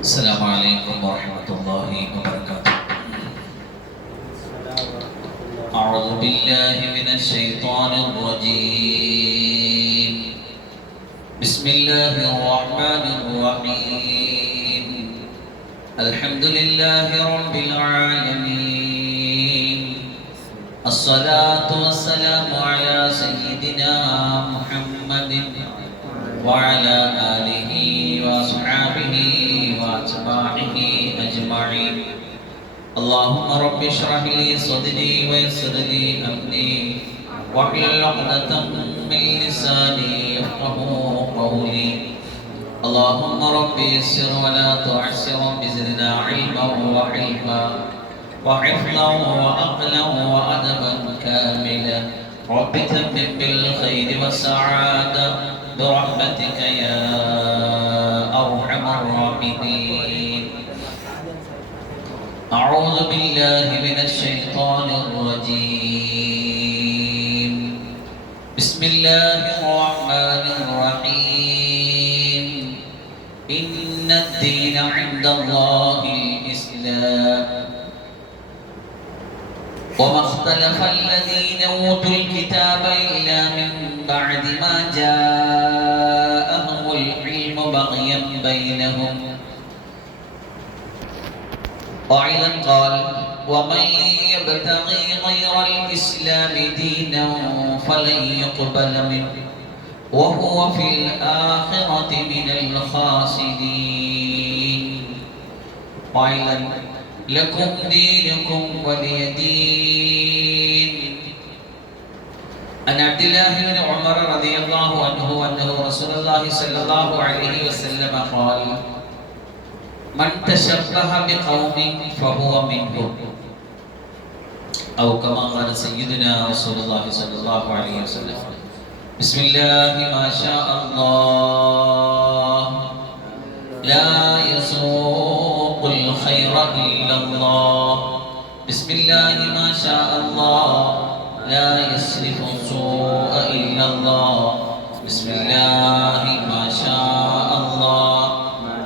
السلام عليكم ورحمة الله وبركاته. أعوذ بالله من الشيطان الرجيم. بسم الله الرحمن الرحيم. الحمد لله رب العالمين. الصلاة والسلام على سيدنا محمد وعلى آله وأصحابه وأتباعه أجمعين. اللهم رب اشرح لي صدري ويسر لي أمري واحلل عقدة من لساني يفقهوا قولي. اللهم رب يسر ولا تعسر بزدنا علما وحلما وحفظا وعقلا وأدبا كاملا. رب تمم بالخير والسعادة برحمتك يا أرحم الراحمين. أعوذ بالله من الشيطان الرجيم. بسم الله الرحمن الرحيم. إن الدين عند الله الإسلام. وما اختلف الذين أوتوا الكتاب إلا من بعد ما جاءهم العلم بغيا بينهم. وأيضا قال: ومن يبتغي غير الإسلام دينا فلن يقبل منه وهو في الآخرة من الخاسرين. وأيضا لكم دينكم ولي دين. عن عبد الله بن عمر رضي الله عنه أنه رسول الله صلى الله عليه وسلم قال: من تشبه بقوم فهو منهم، أو كما قال سيدنا رسول الله صلى الله عليه وسلم. بسم الله ما شاء الله لا يسوق الخير إلا الله. بسم الله ما شاء الله لا يصرف السوء إلا الله. بسم الله ما شاء الله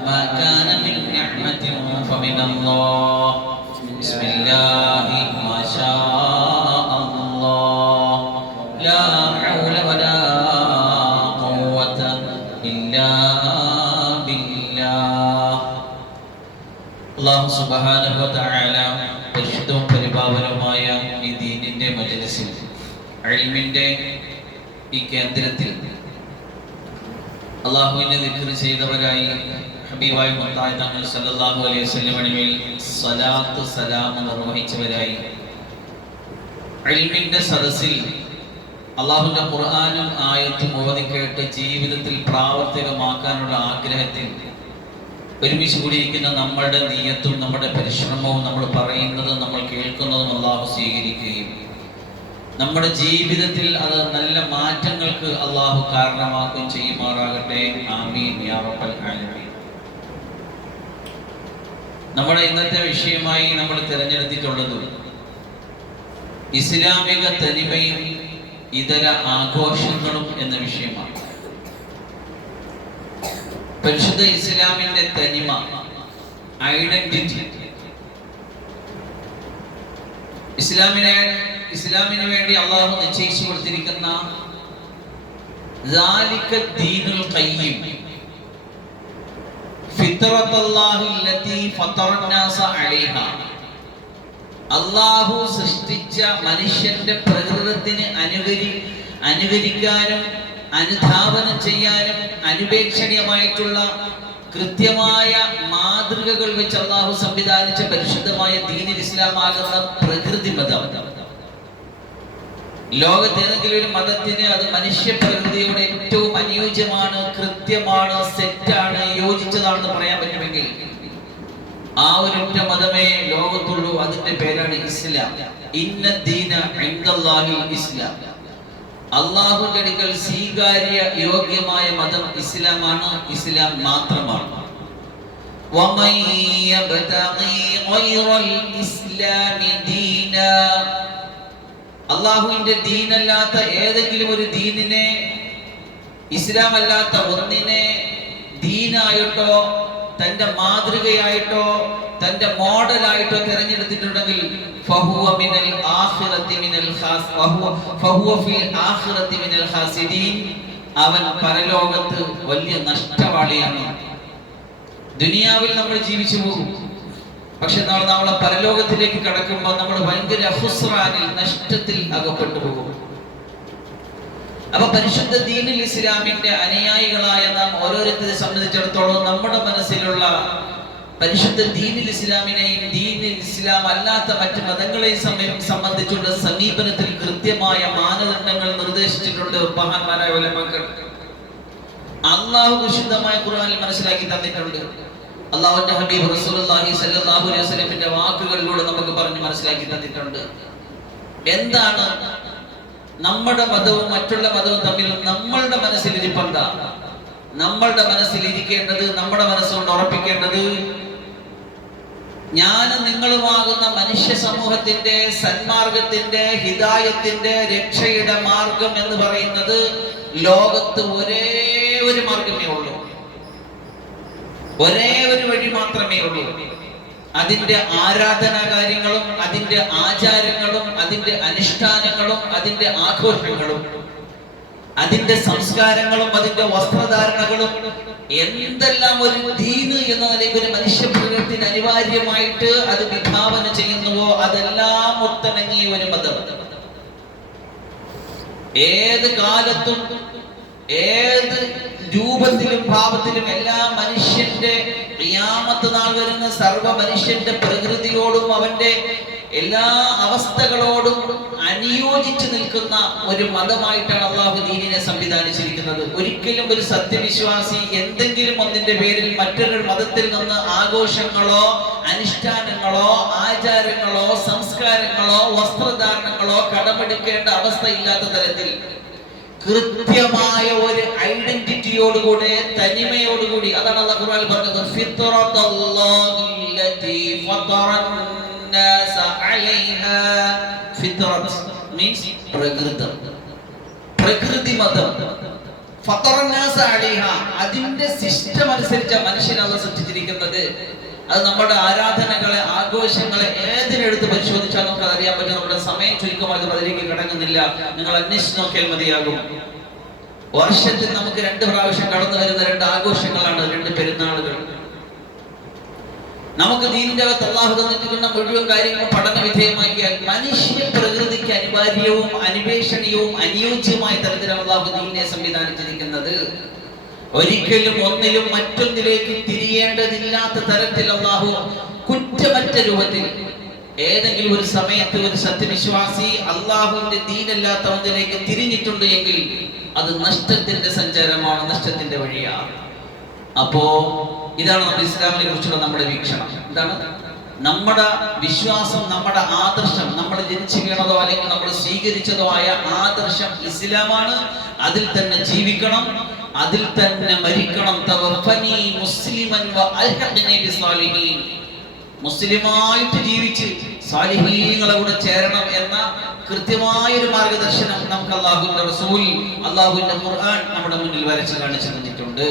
ما كان من نعمة فمن الله. بسم الله ما شاء الله لا حول ولا قوة إلا بالله. അല്ലാഹു സുബ്ഹാനഹു വ തആല പരിശുദ്ധവും പരിപാവനവുമായ ഈ ദീനിന്റെ മജ്‌ലിസിൽ, ഇൽമിന്റെ ഈ കേന്ദ്രത്തിൽ അല്ലാഹുവിനെ ദിക്ർ ചെയ്തവരായി ഹബീബായ മുത്തായ തങ്ങൾ സല്ലല്ലാഹു അലൈഹി വസല്ലമയിൽ സ്വലാത്ത് സലാം നിർവഹിച്ചവരായി ഇൽമിന്റെ സദസ്സിൽ അല്ലാഹുവിന്റെ ഖുർആനും ആയത്തും ഓതി കേട്ട് ജീവിതത്തിൽ പ്രാവർത്തികമാക്കാനുള്ള ആഗ്രഹത്തിൽ ഒരുമിച്ച് കൂടിയിരിക്കുന്ന നമ്മളുടെ നിയ്യത്തും നമ്മുടെ പരിശ്രമവും നമ്മൾ പറയുന്നതും നമ്മൾ കേൾക്കുന്നതും അല്ലാഹു സ്വീകരിക്കുകയും നമ്മുടെ ജീവിതത്തിൽ അത് നല്ല മാറ്റങ്ങൾക്ക് അല്ലാഹു കാരണമാക്കുകയും ചെയ്യുമാറാകട്ടെ. ആമീൻ യാ റബ്ബൽ ആലമീൻ. നമ്മുടെ ഇന്നത്തെ വിഷയമായി നമ്മൾ തിരഞ്ഞെടുത്തിട്ടുള്ളത് ഇസ്ലാമിക തനിമയും ഇതര ആഘോഷങ്ങളും എന്ന വിഷയമാണ്. പരിശുദ്ധ ഇസ്ലാമിന്റെ തനിമ, ഐഡന്റിറ്റി, ഇസ്ലാമിന് വേണ്ടി അള്ളാഹു നിശ്ചയിച്ചു കൊടുത്തിരിക്കുന്ന ذَلِكَ الدِّينُ الْقَيِّمُ فِطْرَةَ اللَّهِ الَّتِي فَطَرَ النَّاسَ عَلَيْهَا. അള്ളാഹു സൃഷ്ടിച്ച മനുഷ്യന്റെ പ്രകൃതത്തിന് അനുകരിക്കാനും അനുധാവനം ചെയ്യാനും അനുപേക്ഷണീയമായിട്ടുള്ള കൃത്യമായ മാതൃകകൾ വെച്ച് അള്ളാഹു സംവിധാനിച്ച പരിശുദ്ധമായ ദീനുൽ ഇസ്ലാം ആകുന്ന പ്രകൃതി മതം. ലോകത്തേതെങ്കിലും ഒരു മതത്തിന് അത് മനുഷ്യ പ്രകൃതിയോട് ഏറ്റവും അനുയോജ്യമാണ്, കൃത്യമാണ്, സെറ്റാണ്, യോജിച്ചതാണെന്ന് പറയാൻ പറ്റുമെങ്കിൽ ആ ഒരൊറ്റ മതമേ ലോകത്തുള്ളൂ. അതിന്റെ പേരാണ് ഇസ്ലാം. ഇന്ന ദീന ഇൻദല്ലാഹിൽ ഇസ്ലാം. അള്ളാഹുവിന്റെ അടുക്കൽ സ്വീകാര്യ യോഗ്യമായ മതം ഇസ്ലാമാണ്, ഇസ്ലാം മാത്രമാണ്. വമൻ യബ്തഗി ഗൈറൽ ഇസ്ലാമി ദീനാ. അള്ളാഹുവിന്റെ ദീനല്ലാത്ത ഏതെങ്കിലും ഒരു ദീനിനെ, ഇസ്ലാം അല്ലാത്ത ഒന്നിനെ ദീനായിട്ടോ തന്റെ മാതൃകയായിട്ടോ തന്റെ മോഡലായിട്ടോ തിരഞ്ഞെടുത്തിട്ടുണ്ടെങ്കിൽ ഫഹുവ മിനൽ ആഖിറതി മിനൽ ഖാസ് ഫഹുവ ഫിൽ ആഖിറതി മിനൽ ഖാസിരീൻ, അവൻ പരലോകത്ത് വലിയ നഷ്ടവാളിയാണ്. ദുനിയാവിൽ നമ്മൾ ജീവിച്ചു പോകും, പക്ഷെ നമ്മളെ പരലോകത്തിലേക്ക് കടക്കുമ്പോൾ നമ്മൾ ഭയങ്കര ഹുസ്റാനിൽ, നഷ്ടത്തിൽ അകപ്പെട്ടു പോകും. അപ്പൊ പരിശുദ്ധ ദീനുൽ ഇസ്ലാമിന്റെ അനുയായികളായ നാം ഓരോരുത്തരെ സംബന്ധിച്ചിടത്തോളം നമ്മുടെ മനസ്സിലുള്ള പരിശുദ്ധ ദീനുൽ ഇസ്ലാമിനെയും ദീനുൽ ഇസ്ലാം അല്ലാത്ത മറ്റ് മതങ്ങളെയും സംബന്ധിച്ചുള്ള സമീപനത്തിൽ കൃത്യമായ മാനദണ്ഡങ്ങൾ നിർദ്ദേശിച്ചിട്ടുണ്ട് മഹാന്മാരായ ഉലമാക്കൾ. അള്ളാഹു വിശുദ്ധമായ ഖുർആനിൽ മനസ്സിലാക്കി തന്നിട്ടുണ്ട്. അള്ളാഹുവിന്റെ ഹബീബ് റസൂലുള്ളാഹി സ്വല്ലല്ലാഹു അലൈഹി വസല്ലമിന്റെ വാക്കുകളിലൂടെ നമുക്ക് പറഞ്ഞ് മനസ്സിലാക്കി തന്നിട്ടുണ്ട്. എന്താണ് നമ്മുടെ മതവും മറ്റുള്ള മതവും തമ്മിൽ നമ്മളുടെ മനസ്സിലിരിപ്പെന്താ? നമ്മളുടെ മനസ്സിലിരിക്കേണ്ടത്, നമ്മുടെ മനസ്സുകൊണ്ട് ഉറപ്പിക്കേണ്ടത്, ഞാനും നിങ്ങളുമാകുന്ന മനുഷ്യ സമൂഹത്തിന്റെ സന്മാർഗത്തിന്റെ ഹിദായത്തിന്റെ രക്ഷയുടെ മാർഗം എന്ന് പറയുന്നത് ലോകത്ത് ഒരേ ഒരു മാർഗമേ ഉള്ളൂ, ഒരേ ഒരു വഴി മാത്രമേ ഉള്ളൂ. അതിന്റെ ആരാധനാ കാര്യങ്ങളും അതിന്റെ ആചാരങ്ങളും അതിന്റെ അനുഷ്ഠാനങ്ങളും അതിന്റെ ആഘോഷങ്ങളും അതിന്റെ സംസ്കാരങ്ങളും അതിന്റെ വസ്ത്രധാരണകളും എന്തെല്ലാം ഒരു ദീന് എന്ന നിലയ്ക്ക് ഒരു മനുഷ്യപ്രകൃതിന് അനിവാര്യമായിട്ട് അത് വിഭാവന ചെയ്യുന്നുവോ അതെല്ലാം ഒത്തിണങ്ങിയ ഒരു മതം. ഏത് കാലത്തും ഏത് രൂപത്തിലും ഭാവത്തിലും എല്ലാ മനുഷ്യന്റെ ഖിയാമത്ത് നാൾ വരുന്ന സർവ്വ മനുഷ്യന്റെ പ്രകൃതിയോടും അവന്റെ എല്ലാ അവസ്ഥകളോടും അനുയോജിച്ച് നിൽക്കുന്ന ഒരു മതമായിട്ടാണ് അള്ളാഹു ദീനിനെ സംവിധാനിച്ചിരിക്കുന്നത്. ഒരിക്കലും ഒരു സത്യവിശ്വാസി എന്തെങ്കിലും ഒന്നിന്റെ പേരിൽ മറ്റൊരു മതത്തിൽ നിന്ന് ആഘോഷങ്ങളോ അനുഷ്ഠാനങ്ങളോ ആചാരങ്ങളോ സംസ്കാരങ്ങളോ വസ്ത്രധാരണങ്ങളോ കടമെടുക്കേണ്ട അവസ്ഥയില്ലാത്ത തരത്തിൽ കൃത്യമായ ഒരു ഐഡന്റിറ്റിയോടുകൂടെ തനിമയോടുകൂടി, അതാണ് അല്ലാഹു ഖുർആനിൽ പറഞ്ഞത്, ഫിത്രത്തല്ലാഹില്ലതി ഫതറന്നാസ അലൈഹാ. ഫിത്രത്ത് മീൻസ് പ്രകൃതി മതം. ഫതറന്നാസ അലൈഹാ, അതിന്റെ സിസ്റ്റം അനുസരിച്ച മനുഷ്യനെ അല്ലാഹു സൃഷ്ടിച്ചിരിക്കുന്നത്. അത് നമ്മുടെ ആരാധനകളെ ആഘോഷങ്ങളെ ഏതിനെടുത്ത് പരിശോധിച്ചാൽ നമുക്ക് അറിയാൻ പറ്റും. നമ്മുടെ സമയം ചുരുക്കമായിട്ട് അതിലേക്ക് കിടങ്ങുന്നില്ല, നിങ്ങൾ അന്വേഷിച്ച് നോക്കിയാൽ മതിയാകും. വർഷത്തിൽ നമുക്ക് 2 പ്രാവശ്യം കടന്നു വരുന്ന 2 ആഘോഷങ്ങളാണ്, 2 പെരുന്നാളുകൾ. നമുക്ക് ദീനിന്റെ അകത്ത് അല്ലാഹു തന്നിട്ടുള്ള മുഴുവൻ കാര്യങ്ങളും പഠന വിധേയമാക്കിയാൽ മനുഷ്യ പ്രകൃതിക്ക് അനിവാര്യവും അന്വേഷണീയവും അനുയോജ്യമായ തരത്തിലാണ് അല്ലാഹു ദീനിനെ സംവിധാനിച്ചിരിക്കുന്നത്. ഒരിക്കലും ഒന്നിലും മറ്റൊന്നിലേക്ക് തിരിയേണ്ടതില്ലാത്ത തരത്തിൽ അല്ലാഹു കുറ്റമറ്റ രൂപത്തിൽ ഏതെങ്കിലും ഒരു സമയത്ത് ഒരു സത്യവിശ്വാസി അല്ലാഹുവിന്റെ ദീനല്ലാത്ത ഒന്നിലേക്ക് തിരിഞ്ഞിട്ടുണ്ട് എങ്കിൽ അത് നഷ്ടത്തിന്റെ സഞ്ചാരമാണ്, നഷ്ടത്തിന്റെ വഴിയാണ്. അപ്പോ ഇതാണ് നമ്മുടെ ഇസ്ലാമിനെ കുറിച്ചുള്ള നമ്മുടെ വീക്ഷണം. എന്താണ് നമ്മുടെ വിശ്വാസം, നമ്മുടെ ആദർശം, നമ്മൾ ജനിച്ചു വീണതോ അല്ലെങ്കിൽ നമ്മൾ സ്വീകരിച്ചതോ ആയ ആദർശം ഇസ്ലാമാണ്. അതിൽ തന്നെ ജീവിക്കണം, അതിൽ തന്നെ മരിക്കണം. തവഫനി മുസ്ലിമൻ വ അൽഹഖനി ബിസ്സാലിഹീൻ, മുസ്ലിമായിട്ട് ജീവിച്ച് സാലിഹീങ്ങളെ കൂടെ ചേരണം എന്ന കൃത്യമായ ഒരു മാർഗദർശനം നമുക്ക് അല്ലാഹുവിന്റെ റസൂൽ, അല്ലാഹുവിന്റെ ഖുർആൻ നമ്മുടെ മുന്നിൽ വരച്ച് കാണിച്ചു തന്നിട്ടുണ്ട്.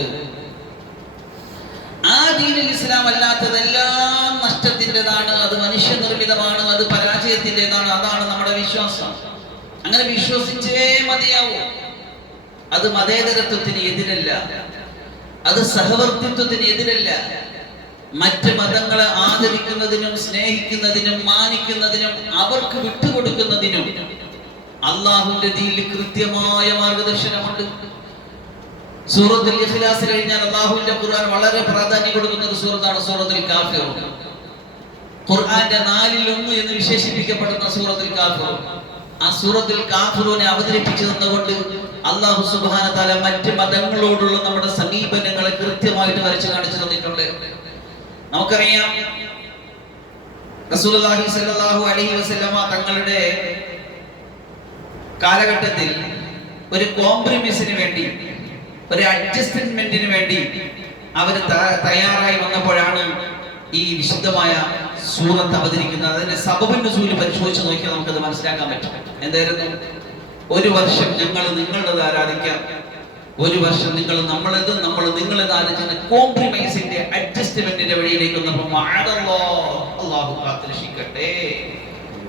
ആ ദീനുൽ ഇസ്ലാം അല്ലാത്തതെല്ലാം നഷ്ടത്തിൻ്റെതാണ്, അത് മനുഷ്യനിർമ്മിതമാണ്, അത് പരാജയത്തിൻ്റെതാണ്. അതാണ് നമ്മുടെ വിശ്വാസം. അങ്ങനെ വിശ്വസിച്ചേ മതിയാവൂ. അത് മതേതരത്വത്തിന് എതിരല്ല, അത് സഹവർത്തിത്വത്തിന് എതിരല്ല. മറ്റ് മതങ്ങളെ ആദരിക്കുന്നതിനും സ്നേഹിക്കുന്നതിനും മാനിക്കുന്നതിനും അവർക്ക് വിട്ടുകൊടുക്കുന്നതിനും അല്ലാഹുവിന്റെ ദീനിൽ കൃത്യമായ മാർഗദർശനമുണ്ട്. സൂറത്തുൽ ഇഖ്ലാസ് കഴിഞ്ഞാൽ അല്ലാഹുവിന്റെ ഖുർആൻ വളരെ പ്രാധാന്യം കൊടുക്കുന്ന ഒരു സൂറത്താണ് സൂറത്തുൽ കാഫിർ. ഖുർആന്റെ 4-1 എന്ന് വിശേഷിപ്പിക്കപ്പെടുന്ന സൂറത്തുൽ കാഫിർ. ആ സൂറത്തുൽ കാഫിറിനെ അവതരിപ്പിച്ചു തന്നുകൊണ്ട് അല്ലാഹു സുബ്ഹാനഹു വ തആല മറ്റ് മതങ്ങളോടുള്ള നമ്മുടെ സമീപനങ്ങളെ കൃത്യമായിട്ട് വരച്ചു കാണിച്ചു തന്നിട്ടുണ്ട്. നമുക്കറിയാം റസൂലുള്ളാഹി സ്വല്ലല്ലാഹു അലൈഹി വസല്ലമ തങ്ങളുടെ കാലഘട്ടത്തിൽ ഒരു കോംപ്രമൈസിന് വേണ്ടി, ഒരു അഡ്ജസ്റ്റ്മെന്റിന് വേണ്ടി അവർ തയ്യാറായി വന്നപ്പോഴാണ് ഈ വിശുദ്ധമായ സൂറത്ത് അവതരിക്കുന്നത്. അതിന്റെ സബബുൻ നുസൂൽ പരിശോധിച്ച് നോക്കിയാൽ നമുക്കത് മനസ്സിലാക്കാൻ പറ്റും. എന്തായിരുന്നു? 1 വർഷം ഞങ്ങൾ നിങ്ങളുടേത് ആരാധിക്കാം, 1 വർഷം നിങ്ങൾ നമ്മളത്, നമ്മൾ നിങ്ങളത് ആരാധിക്കുന്ന കോംപ്രമൈസിന്റെ അഡ്ജസ്റ്റ്മെന്റ് മദീനയിലേക്ക് വന്നപ്പോൾ അല്ലാഹു കാത്തുരക്ഷിക്കട്ടെ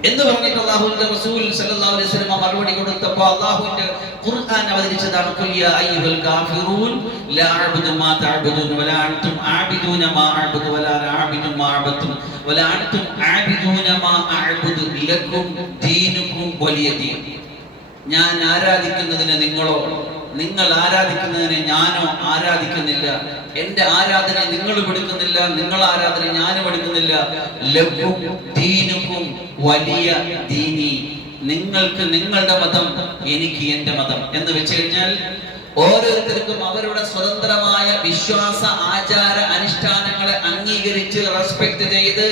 എന്ന് പറഞ്ഞിട്ട് അല്ലാഹുവിന്റെ റസൂൽ സല്ലല്ലാഹു അലൈഹി വസല്ലം മറുപടി കൊടുത്തപ്പോൾ അല്ലാഹുവിന്റെ ഖുർആൻ അവതരിച്ചതാണ് ഖുൽ യാ അയ്യുഹൽ കാഫിറൂൻ ലാ അഅ്ബുദു മാ തഅ്ബുദൂന വലാ അൻതും ആബിദൂന മാ അഅ്ബുദു വലാ അന ആബിദു മാ അഅ്ബദും വലാ അൻതും ആബിദൂന മാ അഅ്ബുദു ലക്കും ദീനുകും വലിയ ദീൻ. ഞാൻ ആരാധിക്കുന്നതിന് നിങ്ങളോ, നിങ്ങൾ ആരാധിക്കുന്നതിനെ ഞാനോ ആരാധിക്കുന്നില്ല. എന്റെ ആരാധന നിങ്ങൾ എടുക്കുന്നില്ല, നിങ്ങൾ ആരാധന ഞാനും എടുക്കുന്നില്ല. ലക്കും ദീനുക്കും വലിയ ദീനി. നിങ്ങൾക്ക് നിങ്ങളുടെ മതം, എനിക്ക് എന്റെ മതം എന്ന് വെച്ച് കഴിഞ്ഞാൽ ഓരോരുത്തർക്കും അവരുടെ സ്വതന്ത്രമായ വിശ്വാസ ആചാര അനുഷ്ഠാനങ്ങളെ അംഗീകരിച്ച് റെസ്പെക്ട് ചെയ്ത്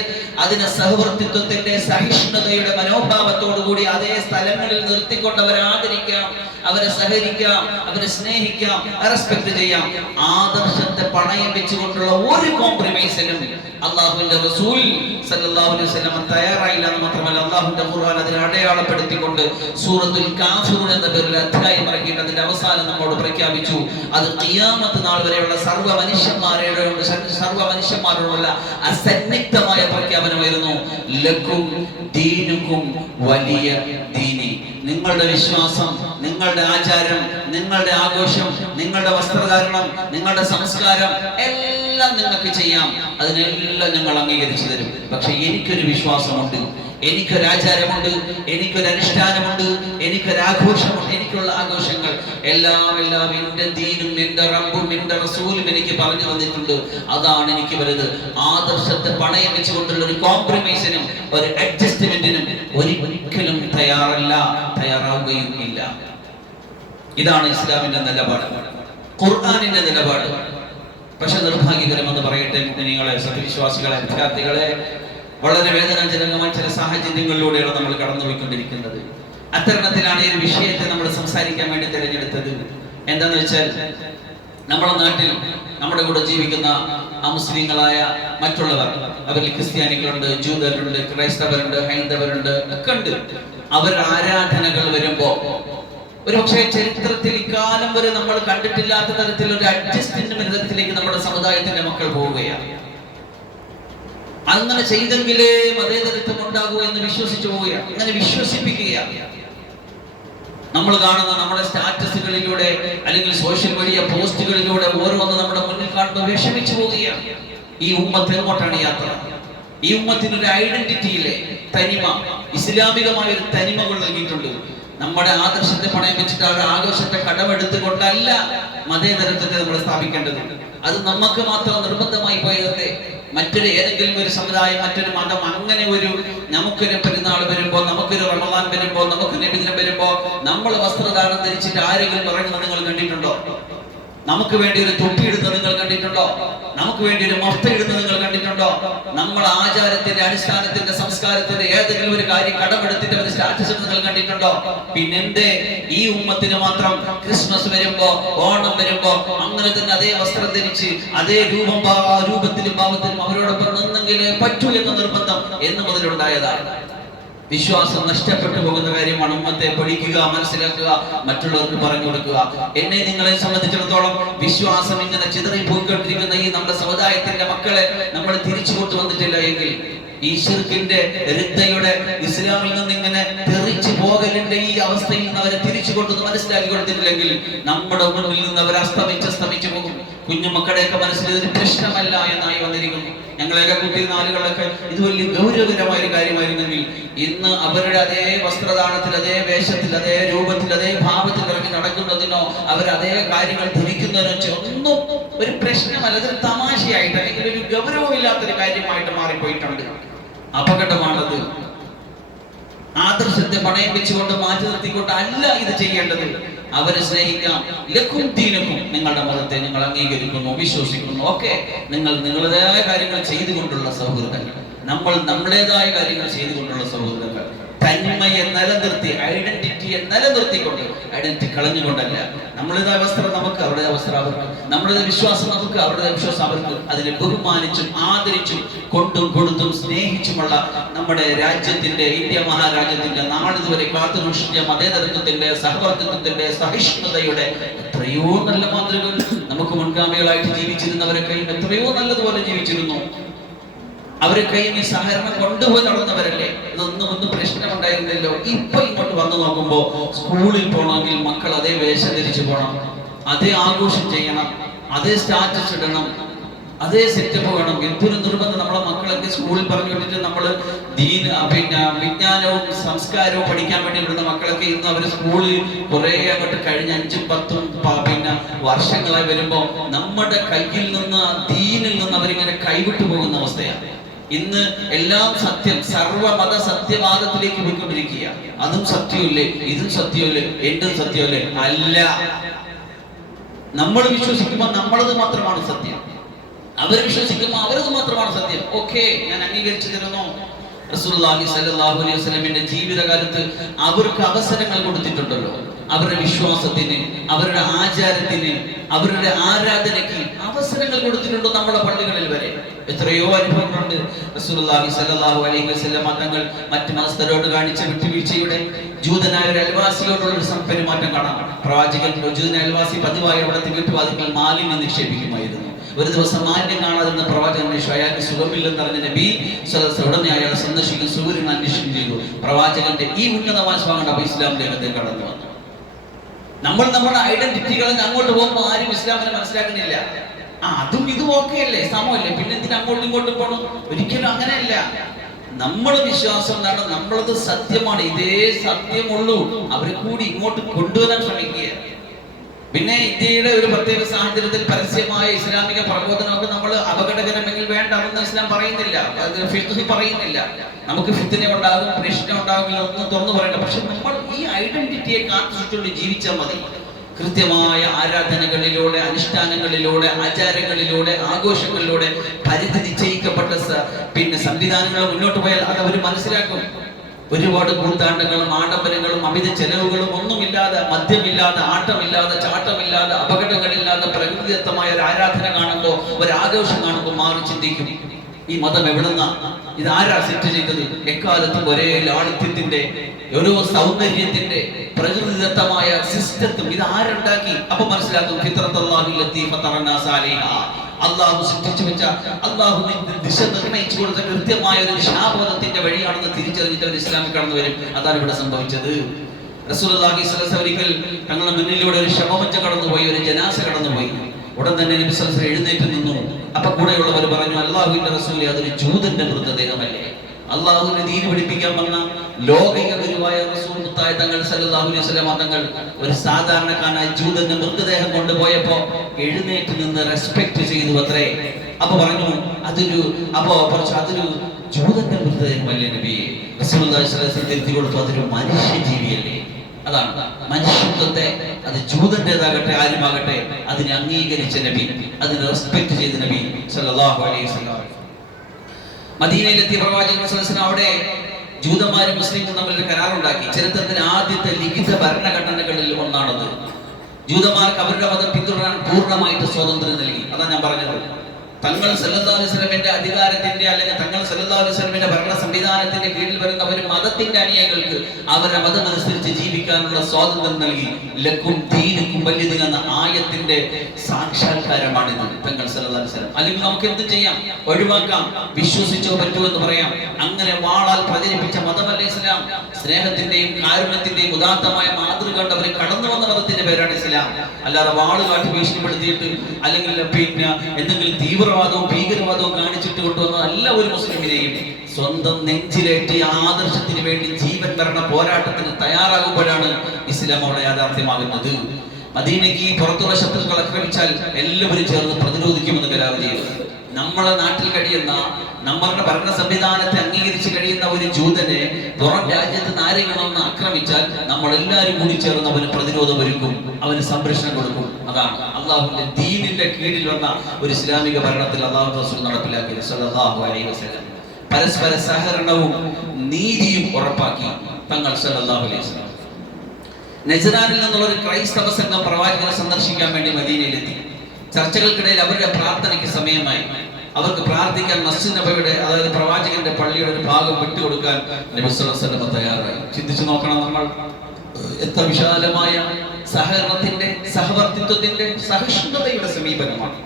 അതിനെ സഹവർത്തിത്വത്തിന്റെ സഹിഷ്ണുതയുടെ മനോഭാവത്തോടുകൂടി അതേ സ്ഥലങ്ങളിൽ നിർത്തിക്കൊണ്ട് അവരെ ആദരിക്കാം, അവരെ സഹകരിക്കാം, അവരെ സ്നേഹിക്കാം, റെസ്പെക്ട് ചെയ്യാം. ആദർശത്തെ പണയം വെച്ചുകൊണ്ടുള്ള ഒരു കോംപ്രമൈസിനും അല്ലാഹുവിന്റെ റസൂൽ സല്ലല്ലാഹു അലൈഹി വസല്ലം തയ്യാറായില്ല എന്ന് മാത്രമല്ല അല്ലാഹുവിന്റെ ഖുർആൻ അതിനെ അടയാളപ്പെടുത്തിക്കൊണ്ട് സൂറത്തുൽ കാഫിറൂൻ എന്ന പേരിൽ അധ്യായം ഇറക്കിയിട്ട് അതിന്റെ അവസാനം നമ്മോട് പ്രഖ്യാപിച്ചു, അത് ഖിയാമത്ത് നാൾ വരെയുള്ള സർവ്വ മനുഷ്യന്മാരോടുള്ള അസന്നിഗ്ധമായ പ്രഖ്യാപനമായിരുന്നു. ലക്കും ദീനുക്കും വലിയ ദീനി. നിങ്ങളുടെ വിശ്വാസം, നിങ്ങളുടെ ആചാരം, നിങ്ങളുടെ ആഘോഷം, നിങ്ങളുടെ വസ്ത്രധാരണം, നിങ്ങളുടെ സംസ്കാരം എല്ലാം നിങ്ങൾക്ക് ചെയ്യാം. അതിനെല്ലാം ഞങ്ങൾ അംഗീകരിച്ചു തരും. പക്ഷെ എനിക്കൊരു വിശ്വാസമുണ്ട്, എനിക്കൊരു ആചാരമുണ്ട്, എനിക്കൊരു അനുഷ്ഠാനമുണ്ട്, എനിക്കൊരാഘോഷമുണ്ട്. എനിക്കുള്ള ആഘോഷങ്ങൾ എല്ലാം എന്റെ ദീനും എന്റെ റബ്ബും എന്റെ റസൂലും എനിക്ക് പറഞ്ഞു തന്നിട്ടുണ്ട്. അതാണ് എനിക്ക് വലുത്. ആദർശത്തെ പണയം വെച്ചുകൊണ്ടുള്ള ഒരു കോംപ്രമൈസിനും ഒരു അഡ്ജസ്റ്റ്മെന്റിനും ഒരിക്കലും തയ്യാറാവുകയും ഇല്ല. ഇതാണ് ഇസ്ലാമിന്റെ നിലപാട്, ഖുർആനിന്റെ നിലപാട്. പക്ഷെ നിർഭാഗ്യകരമെന്ന് പറയട്ടെ, മുഅ്മിനീങ്ങളെ, സത്യവിശ്വാസികളെ, വിദ്യാർത്ഥികളെ, വളരെ വേദനാജനകമായ ചില സാഹചര്യങ്ങളിലൂടെയാണ് നമ്മൾ കടന്നുപോയിക്കൊണ്ടിരിക്കുന്നത്. അത്തരണത്തിലാണ് ഈ ഒരു വിഷയത്തെ നമ്മൾ സംസാരിക്കാൻ വേണ്ടി തിരഞ്ഞെടുത്തത്. എന്താന്ന് വെച്ചാൽ, നമ്മുടെ നാട്ടിൽ നമ്മുടെ കൂടെ ജീവിക്കുന്ന അമുസ്ലിങ്ങളായ മറ്റുള്ളവർ, അവരിൽ ക്രിസ്ത്യാനികളുണ്ട്, ജൂതരുണ്ട്, ക്രൈസ്തവരുണ്ട്, ഹൈന്ദവരുണ്ട് ഒക്കെ ഉണ്ട്. അവരുടെ ആരാധനകൾ വരുമ്പോ ഒരുപക്ഷെ ചരിത്രത്തിൽ ഇക്കാലം വരെ നമ്മൾ കണ്ടിട്ടില്ലാത്ത തരത്തിൽ ഒരു അഡ്ജസ്റ്റ്മെന്റ് തരത്തിലേക്ക് നമ്മുടെ സമുദായത്തിന്റെ മക്കൾ പോവുകയാണ്. അങ്ങനെ ചെയ്തെങ്കിലേ മതേതരത്വം ഉണ്ടാകൂ എന്ന് വിശ്വസിച്ചു പോവുകയാണ്, അങ്ങനെ വിശ്വസിപ്പിക്കുകയാണ്. നമ്മൾ കാണുന്ന നമ്മുടെ സ്റ്റാറ്റസുകളിലൂടെ അല്ലെങ്കിൽ സോഷ്യൽ മീഡിയ പോസ്റ്റുകളിലൂടെ ഓരോന്ന് നമ്മുടെ മുന്നിൽ കാണുമ്പോൾ വിഷമിച്ചു പോവുകയാണ്. ഈ ഉമ്മത്ത് എങ്ങോട്ടാണ് യാത്ര? ഈ ഉമ്മത്തിനൊരു ഐഡന്റിറ്റി ഇല്ലേ, തനിമ, ഇസ്ലാമികമായ ഒരു തനിമകൾ നൽകിയിട്ടുണ്ട്. നമ്മുടെ ആദർശത്തെ പണയം വെച്ചിട്ട് അവരുടെ ആഘോഷത്തെ കടമെടുത്തുകൊണ്ടല്ല മതേതരത്വത്തെ നമ്മൾ സ്ഥാപിക്കേണ്ടത്. അത് നമുക്ക് മാത്രം നിർബന്ധമായി പോയതല്ലേ. മറ്റൊരു ഏതെങ്കിലും ഒരു സമുദായം, മറ്റൊരു മതം അങ്ങനെ ഒരു നമുക്കൊരു പെരുന്നാൾ വരുമ്പോ, നമുക്കൊരു റമദാൻ വരുമ്പോ, നമുക്കൊരു നബിദിനം വരുമ്പോ നമ്മൾ വസ്ത്രദാനം ധരിച്ചിട്ട് ആരെങ്കിലും പറയുന്നത് നിങ്ങൾ കണ്ടിട്ടുണ്ടോ? നമുക്ക് വേണ്ടി ഒരു തൊപ്പി ഇടുന്നത് നിങ്ങൾ കണ്ടിട്ടുണ്ടോ? നമുക്ക് വേണ്ടി ഒരു മഫ്ത ഇടുന്നത് നിങ്ങൾ കണ്ടിട്ടുണ്ടോ? നമ്മൾ ആചാരത്തിന്റെ, അനുഷ്ഠാനത്തിന്റെ, സംസ്കാരത്തിന്റെ ഏതെങ്കിലും ഒരു കാര്യം കടമെടുത്തിട്ട് ഒരു സ്റ്റാറ്റസ് നിങ്ങൾ കണ്ടിട്ടുണ്ടോ? പിന്നെന്തേ ഈ ഉമ്മത്തിന് മാത്രം ക്രിസ്മസ് വരുമ്പോ, ഓണം വരുമ്പോ അങ്ങനെ തന്നെ അതേ വസ്ത്രം ധരിച്ച് അതേ രൂപത്തിലും ഭാവത്തിലും അവരോടൊപ്പം നിന്നെങ്കിലേ പറ്റൂ എന്ന നിർബന്ധം എന്ന് മുതലുണ്ടായതാണ്. വിശ്വാസം നഷ്ടപ്പെട്ടു പോകുന്ന കാര്യമാണ്. ഉമ്മത്തെ പഠിക്കുക, മനസ്സിലാക്കുക, മറ്റുള്ളവർക്ക് പറഞ്ഞു കൊടുക്കുക. എന്നെ നിങ്ങളെ സംബന്ധിച്ചിടത്തോളം വിശ്വാസം ഇങ്ങനെ ചിതറി പോയിക്കൊണ്ടിരിക്കുന്ന ഈ നമ്മുടെ സമുദായത്തിന്റെ മക്കളെ നമ്മൾ തിരിച്ചു കൊണ്ടുവന്നിട്ടില്ല എങ്കിൽ, ഈ ശിർക്കിന്റെ രിദ്ദയുടെ ഇസ്ലാമിൽ നിന്ന് ഇങ്ങനെ തെറിച്ചു പോകലിന്റെ ഈ അവസ്ഥയിൽ നിന്ന് അവരെ തിരിച്ചു കൊണ്ടുവന്ന് മനസ്സിലാക്കി കൊടുത്തിട്ടില്ലെങ്കിൽ നമ്മുടെ മുന്നിൽ നിന്ന് അവർ അസ്തമിച്ചു പോകും. കുഞ്ഞുമക്കളുടെയൊക്കെ മനസ്സിൽ ഇതൊരു പ്രശ്നമല്ല എന്നായി വന്നിരിക്കുന്നു. ഞങ്ങളെയൊക്കെ കുട്ടിയിരുന്ന ആളുകളൊക്കെ ഇത് വലിയ ഗൗരവകരമായ ഒരു കാര്യമായിരുന്നെങ്കിൽ ഇന്ന് അവരുടെ അതേ വസ്ത്രദാനത്തിൽ, അതേ വേഷത്തിൽ, അതേ രൂപത്തിൽ, അതേ ഭാവത്തിൽ ഇറങ്ങി നടക്കുന്നതിനോ അവരതേ കാര്യങ്ങൾ ധരിക്കുന്നതിനോ ഒന്നും ഒരു പ്രശ്നമല്ല. അതൊരു തമാശയായിട്ട് അല്ലെങ്കിൽ ഒരു ഗൗരവമില്ലാത്തൊരു കാര്യമായിട്ട് മാറിപ്പോയിട്ടുണ്ട്. അപകടമാണത്. ആദർശത്തെ പണയം വെച്ചുകൊണ്ട് മാറ്റി നിർത്തിക്കൊണ്ട് അല്ല ഇത് ചെയ്യേണ്ടത്. അവരെ സ്നേഹിക്കാം. ലക്കും ദീനക്കും, നിങ്ങളുടെ മതത്തെ നിങ്ങൾ അംഗീകരിക്കുന്നു, വിശ്വസിക്കുന്നു, ഓക്കെ. നിങ്ങൾ നിങ്ങളുടേതായ കാര്യങ്ങൾ ചെയ്തുകൊണ്ടുള്ള സൗഹൃദങ്ങൾ, നമ്മൾ നമ്മുടേതായ കാര്യങ്ങൾ ചെയ്തുകൊണ്ടുള്ള സൗഹൃദങ്ങൾ, തന്മയെ നിലനിർത്തി, ഐഡന്റിറ്റിയെ നിലനിർത്തിക്കൊണ്ട്, ഐഡന്റിറ്റി കളഞ്ഞുകൊണ്ടല്ല. നമ്മുടേതായ വസ്ത്രം നമുക്ക്, അവരുടെ വസ്ത്രം അവർക്ക്, നമ്മുടേതായ വിശ്വാസം നമുക്ക്, അവരുടെ വിശ്വാസം അവർക്ക്. അതിനെ ബഹുമാനിച്ചും ആദരിച്ചും കൊണ്ടും കൊടുത്തും സ്നേഹിച്ചുമുള്ള നമ്മുടെ രാജ്യത്തിന്റെ, ഇന്ത്യ മഹാരാജ്യത്തിന്റെ നാളിതുവരെ കാത്തുസൂക്ഷിച്ച മതേതരത്വത്തിന്റെ, സഹവർത്തിത്വത്തിന്റെ, സഹിഷ്ണുതയുടെ എത്രയോ നല്ല മാതൃകകൾ നമുക്ക് മുൻഗാമികളായിട്ട് ജീവിച്ചിരുന്നവരൊക്കെ എത്രയോ നല്ലതുപോലെ ജീവിച്ചിരുന്നു. അവരെ കയ്യിൽ ഈ സഹകരണം കൊണ്ടുപോയി നടന്നവരല്ലേ. ഒന്നും പ്രശ്നമുണ്ടായിരുന്നല്ലോ. ഇപ്പൊ ഇങ്ങോട്ട് വന്നു നോക്കുമ്പോ സ്കൂളിൽ പോകണമെങ്കിൽ മക്കൾ അതേ വേഷം ധരിച്ചു പോകണം, അതേ ആഘോഷം ചെയ്യണം, അതേ സ്റ്റാറ്റസ് ഇടണം, അതേ സെറ്റപ്പ് വേണം. എന്തൊരു നിർബന്ധം. നമ്മളെ മക്കളൊക്കെ സ്കൂളിൽ പറഞ്ഞു വിട്ടിട്ട് നമ്മൾ വിജ്ഞാനവും സംസ്കാരവും പഠിക്കാൻ വേണ്ടി വിടുന്ന മക്കളൊക്കെ ഇന്ന് അവർ സ്കൂളിൽ കുറെ അങ്ങോട്ട് കഴിഞ്ഞ് 5ഉം 10ഉം വർഷങ്ങളായി വരുമ്പോ നമ്മുടെ കയ്യിൽ നിന്ന് ദീനിൽ നിന്ന് അവരിങ്ങനെ കൈവിട്ടു പോകുന്ന അവസ്ഥയാണ്. ഇന്ന് എല്ലാം സത്യം, സർവമത സത്യവാദത്തിലേക്ക് പോയിക്കൊണ്ടിരിക്കുക. അതും സത്യമല്ലേ, ഇതും സത്യമല്ലേ, എന്തും സത്യമല്ലേ? അല്ല, നമ്മൾ വിശ്വസിക്കുമ്പോൾ നമ്മളത് മാത്രമാണ് സത്യം, അവർ വിശ്വസിക്കുമ്പോൾ അവരത് മാത്രമാണ് സത്യം. ഓക്കെ, ഞാൻ അംഗീകരിച്ചു തരുന്നു. റസൂലുള്ളാഹി സ്വല്ലല്ലാഹു അലൈഹി വസല്ലമയുടെ ജീവിതകാലത്ത് അവർക്ക് അവസരങ്ങൾ കൊടുത്തിട്ടുണ്ടല്ലോ. അവരുടെ വിശ്വാസത്തിന്, അവരുടെ ആചാരത്തിന്, അവരുടെ ആരാധനയ്ക്ക് അവസരങ്ങൾ കൊടുത്തിട്ടുണ്ടോ നമ്മുടെ പള്ളികളിൽ വരെ. എത്രയോ അനുഭവങ്ങളുണ്ട്. റസൂലുള്ളാഹി സ്വല്ലല്ലാഹു അലൈഹി വസല്ലമ തങ്ങൾ മറ്റു മതസ്ഥരോട് കാണിച്ച വിട്ടുവീഴ്ചയുടെ ജൂതനായ ഒരു അയൽവാസിയോടുള്ള ഒരു പെരുമാറ്റം കാണാം. പ്രവാചകൻ ജൂതനായ അയൽവാസി പതിവായി അവിടുത്തെ വീട്ടുവാതിൽക്കൽ മാലിന്യം നിക്ഷേപിക്കുമായിരുന്നു. ഒരു ദിവസം മാലിന്യം കാണാതിരുന്ന പ്രവാചകൻ അയാൾക്ക് സുഖമില്ലെന്ന് പറഞ്ഞ നബി ഉടനെ അയാളെ സന്ദർശിക്കും, സുഖം അന്വേഷണം ചെയ്തു. പ്രവാചകന്റെ ഈ ഉന്നതമായ സ്വാഗതം അപ്പൊ ഇസ്ലാമിലേക്ക് അദ്ദേഹം കടന്നു വന്നു. നമ്മൾ നമ്മുടെ ഐഡന്റിറ്റികളെ അങ്ങോട്ട് പോകുമ്പോൾ ആരും ഇസ്ലാമിനെ മനസ്സിലാക്കുന്നില്ല. അതും ഇതും ഓക്കെ അല്ലേ, സമമല്ലേ, പിന്നെ എന്തിനാ അങ്ങോട്ടും ഇങ്ങോട്ടും പോകണം? ഒരിക്കലും അങ്ങനെയല്ല. നമ്മൾ വിശ്വാസം എന്താണ്? നമ്മളത് സത്യമാണ്, ഇതേ സത്യമുള്ളൂ. അവരെ കൂടി ഇങ്ങോട്ട് കൊണ്ടുവരാൻ ശ്രമിക്കുക. പിന്നെ ഇന്ത്യയുടെ ഒരു പ്രത്യേക സാഹചര്യത്തിൽ പരസ്യമായ ഇസ്ലാമിക പ്രബോധനമൊക്കെ നമ്മൾ അപകടകരമെങ്കിൽ വേണ്ടെന്ന് ഇസ്ലാം പറയുന്നില്ല, ഫിഖ് പറയുന്നില്ല. നമുക്ക് ഫിത്ന ഉണ്ടാകും, പ്രശ്നം ഉണ്ടാകില്ല, ഒന്നും തുറന്നു പറയണ്ട. പക്ഷെ നമ്മൾ ഈ ഐഡന്റിറ്റിയെ കാത്തുസൂക്ഷിച്ചുകൊണ്ട് ജീവിച്ചാൽ മതി. കൃത്യമായ ആരാധനകളിലൂടെ, അനുഷ്ഠാനങ്ങളിലൂടെ, ആചാരങ്ങളിലൂടെ, ആഘോഷങ്ങളിലൂടെ പരിധി നിശ്ചയിക്കപ്പെട്ട സംവിധാനങ്ങൾ മുന്നോട്ട് പോയാൽ അത് അവർ മനസ്സിലാക്കും. ഒരുപാട് കൂത്താണ്ടങ്ങളും ആഡംബരങ്ങളും അമിത ചെലവുകളും ഒന്നുമില്ലാതെ, മദ്യമില്ലാതെ, ആട്ടമില്ലാതെ, ചാട്ടമില്ലാതെ, അപകടങ്ങളില്ലാതെ പ്രകൃതിദത്തമായ ഒരു ആരാധന കാണുമ്പോൾ, ഒരു ആഘോഷം കാണുമ്പോൾ മാറി ചിന്തിക്കും, ഈ മതം എവിടുന്ന, ഇതാരാ സെറ്റ് ചെയ്തത്? എക്കാലത്തും ഒരേ ലാളിത്യത്തിന്റെ, ഓരോ സൗന്ദര്യത്തിന്റെ, പ്രകൃതിദത്തമായ സിസ്റ്റത്തും ഇത് ആരുണ്ടാക്കി? അപ്പൊ മനസ്സിലാക്കും, അള്ളാഹു സൃഷ്ടിച്ചു വെച്ച, അള്ളാഹു ദിശ നിർണയിച്ചു കൊടുത്ത കൃത്യമായ ഒരു ദിശാബോധത്തിന്റെ വഴിയാണെന്ന് തിരിച്ചറിഞ്ഞിട്ട് അവർ ഇസ്ലാമിൽ കടന്നു വരും. അതാണ് ഇവിടെ സംഭവിച്ചത്. റസൂലുള്ളാഹി സ്വല്ലല്ലാഹു അലൈഹി വസല്ലം ഒരിക്കൽ തങ്ങളുടെ മുന്നിലൂടെ ഒരു ശവമഞ്ച കടന്നുപോയി, ഒരു ജനാസ കടന്നുപോയി. ഉടൻ തന്നെ നബി സല്ലല്ലാഹു അലൈഹി വസല്ലം എഴുന്നേറ്റ് നിന്നു. അപ്പൊ കൂടെയുള്ളവർ പറഞ്ഞു, അല്ലാഹുവിന്റെ റസൂലേ, അതൊരു ജൂതന്റെ മൃതദേഹമല്ലേ? അള്ളാഹുവിനെ ദീൻ പഠിപ്പിക്കാൻ വന്ന ലോകിക ഗുരുവായ റസൂൽ മുത്തായ തങ്ങൾ സല്ലല്ലാഹു അലൈഹി വസല്ലം തങ്ങൾ ഒരു സാധാരണക്കാരനായ ജൂതന്റെ മൃതദേഹം കൊണ്ടുപോയപ്പോ എഴുന്നേറ്റ് നിന്ന് റെസ്പെക്ട് ചെയ്തു അത്രേ. അപ്പൊ പറഞ്ഞു, അതൊരു ജൂതന്റെ മൃതദേഹമല്ലേ നബിയെ? റസൂലുള്ളാഹി സ്വല്ലല്ലാഹു അലൈഹി വസല്ലം തിരുത്തി കൊടുത്തു, അതൊരു മനുഷ്യജീവിയല്ലേ? അതാണ് മനുഷ്യത്വത്തെ, അത് ജൂതന്റേതാകട്ടെ ആരുമാകട്ടെ, അതിനെ അംഗീകരിച്ച നബി, അതിനെ റെസ്പെക്ട് ചെയ്ത നബി സല്ലല്ലാഹു അലൈഹി വസല്ലം. മദീനയിലെത്തിയ പ്രവാചകൻ അവിടെ ജൂതന്മാരും മുസ്ലിമും തമ്മിൽ ഒരു കരാറുണ്ടാക്കി. ചരിത്രത്തിലെ ആദ്യത്തെ ലിഖിത ഭരണഘടനകളിൽ ഒന്നാണത്. ജൂതന്മാർക്ക് അവരുടെ മതം പിന്തുടരാൻ പൂർണ്ണമായിട്ട് സ്വാതന്ത്ര്യം നൽകി. അതാണ് ഞാൻ പറഞ്ഞത്. തങ്ങൾ സല്ലല്ലാഹു അലൈഹി വസല്ലമയുടെ അധികാരത്തിന്റെ, അല്ലെങ്കിൽ തങ്ങൾ സല്ലല്ലാഹു അലൈഹി വസല്ലമയുടെ ഭരണ സംവിധാനത്തിന്റെ കീഴിൽ വരുന്ന ഒരു മതത്തിന്റെ അനുയായികൾക്ക് അവരുടെ മതമനുസരിച്ച് ജീവിക്കാനുള്ള സ്വാതന്ത്ര്യം നൽകി. ലക്കും ദീനുക്കും വലിയ എന്ന ആയത്തിന്റെ സാക്ഷാത്കാരമാണിത് തങ്ങൾ സല്ലല്ലാഹു അലൈഹി വസല്ലം. അല്ലെങ്കിൽ നമുക്ക് എന്ത് ചെയ്യാം? ഒഴിവാക്കാം, വിശ്വസിച്ചോ പറ്റുമോ എന്ന് പറയാം. അങ്ങനെ വാളാൽ പ്രചരിപ്പിച്ച മതമല്ല ഇസ്ലാം. സ്നേഹത്തിന്റെയും കാരുണ്യത്തിന്റെയും ഉദാത്തമായ മാതൃക കൊണ്ട് അവർ കടന്നു വന്ന മതത്തിന്റെ പേരാണ് ഇസ്ലാം. അല്ലാതെ വാള് കാട്ടി ഭീഷണിപ്പെടുത്തിയിട്ട്, അല്ലെങ്കിൽ എന്തെങ്കിലും തീവ്രവാദവും ഭീകരവാദവും കാണിച്ചിട്ട് കൊണ്ടുവന്നതല്ല ഒരു മുസ്ലിമിനെയും. സ്വന്തം നെഞ്ചിലേറ്റി ആദർശത്തിന് വേണ്ടി ജീവൻ മരണ പോരാട്ടത്തിന് തയ്യാറാകുമ്പോഴാണ് ഇസ്ലാം അവിടെ യാഥാർത്ഥ്യമാകുന്നത്. മദീനയ്ക്ക് പുറത്തുള്ള ശത്രുക്കൾ ആക്രമിച്ചാൽ എല്ലാവരും ചേർന്ന് പ്രതിരോധിക്കുമെന്ന് കരാർ ചെയ്യുന്നത്. നമ്മളെ നാട്ടിൽ കഴിയുന്ന, നമ്മളുടെ ഭരണ സംവിധാനത്തെ അംഗീകരിച്ച് കഴിയുന്ന ഒരു ജൂതനെ പുറം രാജ്യത്ത് ആരെങ്കിലും ആക്രമിച്ചാൽ നമ്മൾ എല്ലാവരും കൂടി ചേർന്ന് അവന് പ്രതിരോധം ഒരുക്കും, അവന് സംരക്ഷണം കൊടുക്കും. അതാണ് അള്ളാഹുവിന്റെ ദീനിന്റെ കീഴിൽ വന്ന ഒരു ഇസ്ലാമിക ഭരണത്തിൽ അള്ളാഹു റസൂൽ നടപ്പിലാക്കി സല്ലല്ലാഹു അലൈഹി വസല്ലം. പരസ്പര സഹകരണവും നീതിയും ഉറപ്പാക്കി തങ്ങൾ സല്ലല്ലാഹു അലൈഹി വസല്ലം. നജ്റാനിൽ നിന്നുള്ള ഒരു ക്രൈസ്തവ സംഘം പ്രവാചകനെ സന്ദർശിക്കാൻ വേണ്ടി മദീനയിലെത്തി. ചർച്ചകൾക്കിടയിൽ അവരുടെ പ്രാർത്ഥനയ്ക്ക് സമയമായി. അവർക്ക് പ്രാർത്ഥിക്കാൻ മസ്ജിദ് നബവിയുടെ, അതായത് പ്രവാചകന്റെ പള്ളിയുടെ ഒരു ഭാഗം വിട്ടുകൊടുക്കാൻ നബി സല്ലല്ലാഹു അലൈഹി വസല്ലം തയ്യാറായി. ചിന്തിച്ചു നോക്കണം, നമ്മൾ എത്ര വിശാലമായ സഹകരണത്തിന്റെ, സഹവർത്തിത്വത്തിന്റെ, സഹിഷ്ണുതയുടെ സമീപനമാണ്.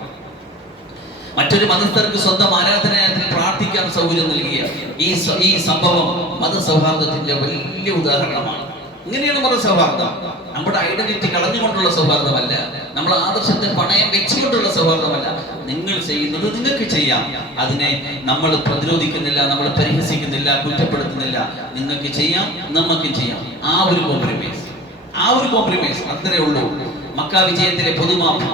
മറ്റൊരു മതസ്ഥർക്ക് സ്വന്തം ആരാധനാലയത്തിൽ പ്രാർത്ഥിക്കാൻ സൗകര്യം നൽകിയ ഈ സംഭവം മതസൗഹാർദ്ദത്തിന്റെ വലിയ ഉദാഹരണമാണ്. ഇങ്ങനെയാണ് മതസൗഹാർദ്ദം. നമ്മുടെ ഐഡന്റിറ്റി കളഞ്ഞുകൊണ്ടുള്ള സൗഹാർദ്ദമല്ല, നമ്മൾ ആദർശത്തെ പണയം വെച്ചുകൊണ്ടുള്ള സൗഹാർദ്ദമല്ല. നിങ്ങൾ ചെയ്യുന്നത് നിങ്ങൾക്ക് ചെയ്യാം, അതിനെ നമ്മൾ പ്രതിരോധിക്കുന്നില്ല, നമ്മൾ പരിഹസിക്കുന്നില്ല, കുറ്റപ്പെടുത്തുന്നില്ല. നിങ്ങൾക്ക് ചെയ്യാം, നമുക്കും ചെയ്യാം. ആ ഒരു കോംപ്രമൈസ് അത്രേ ഉള്ളൂ. മക്ക വിജയത്തിലെ പൊതുമാപ്പ്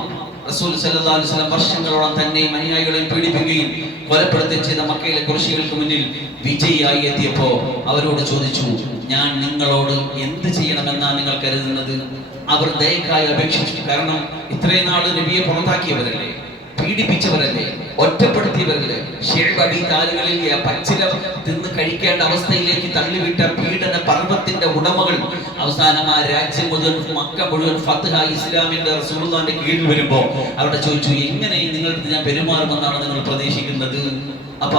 റസൂൽ സല്ലല്ലാഹു അലൈഹി വസല്ലം വർഷങ്ങളോളം തന്നെയും അനുയായികളെയും പീഡിപ്പിക്കുകയും കൊലപ്പെടുത്തുകയും ചെയ്ത മക്കയിലെ കുറശികൾക്ക് മുന്നിൽ വിജയിയായി എത്തിയപ്പോ അവരോട് ചോദിച്ചു, ഞാൻ നിങ്ങളോട് എന്ത് ചെയ്യണമെന്നാണ് നിങ്ങൾ കരുതുന്നത്? അവർ ദയക്കായി അപേക്ഷിച്ചു. കാരണം ഇത്രയും നാൾ നബിയെ പുറത്താക്കിയവരല്ലേ, പീഡിപ്പിച്ചവരല്ലേ, ഒറ്റപ്പെടുത്തിയവരല്ലേ, താലുകളിൽ പച്ചില തിന്ന് കഴിക്കേണ്ട അവസ്ഥയിലേക്ക് തള്ളിവിട്ട പീഡന പർവ്വത്തിന്റെ ഉടമകൾ അവസാനം ആ രാജ്യം മുഴുവൻ, മക്ക മുഴുവൻ ഫത്ഹാ ഇസ്ലാമിന്റെ റസൂലുള്ളാഹിന്റെ കീഴിൽ വരുമ്പോ അവിടെ ചോദിച്ചു, എങ്ങനെ നിങ്ങൾക്ക് ഞാൻ പെരുമാറുമെന്നാണ് നിങ്ങൾ പ്രതീക്ഷിക്കുന്നത്? അപ്പൊ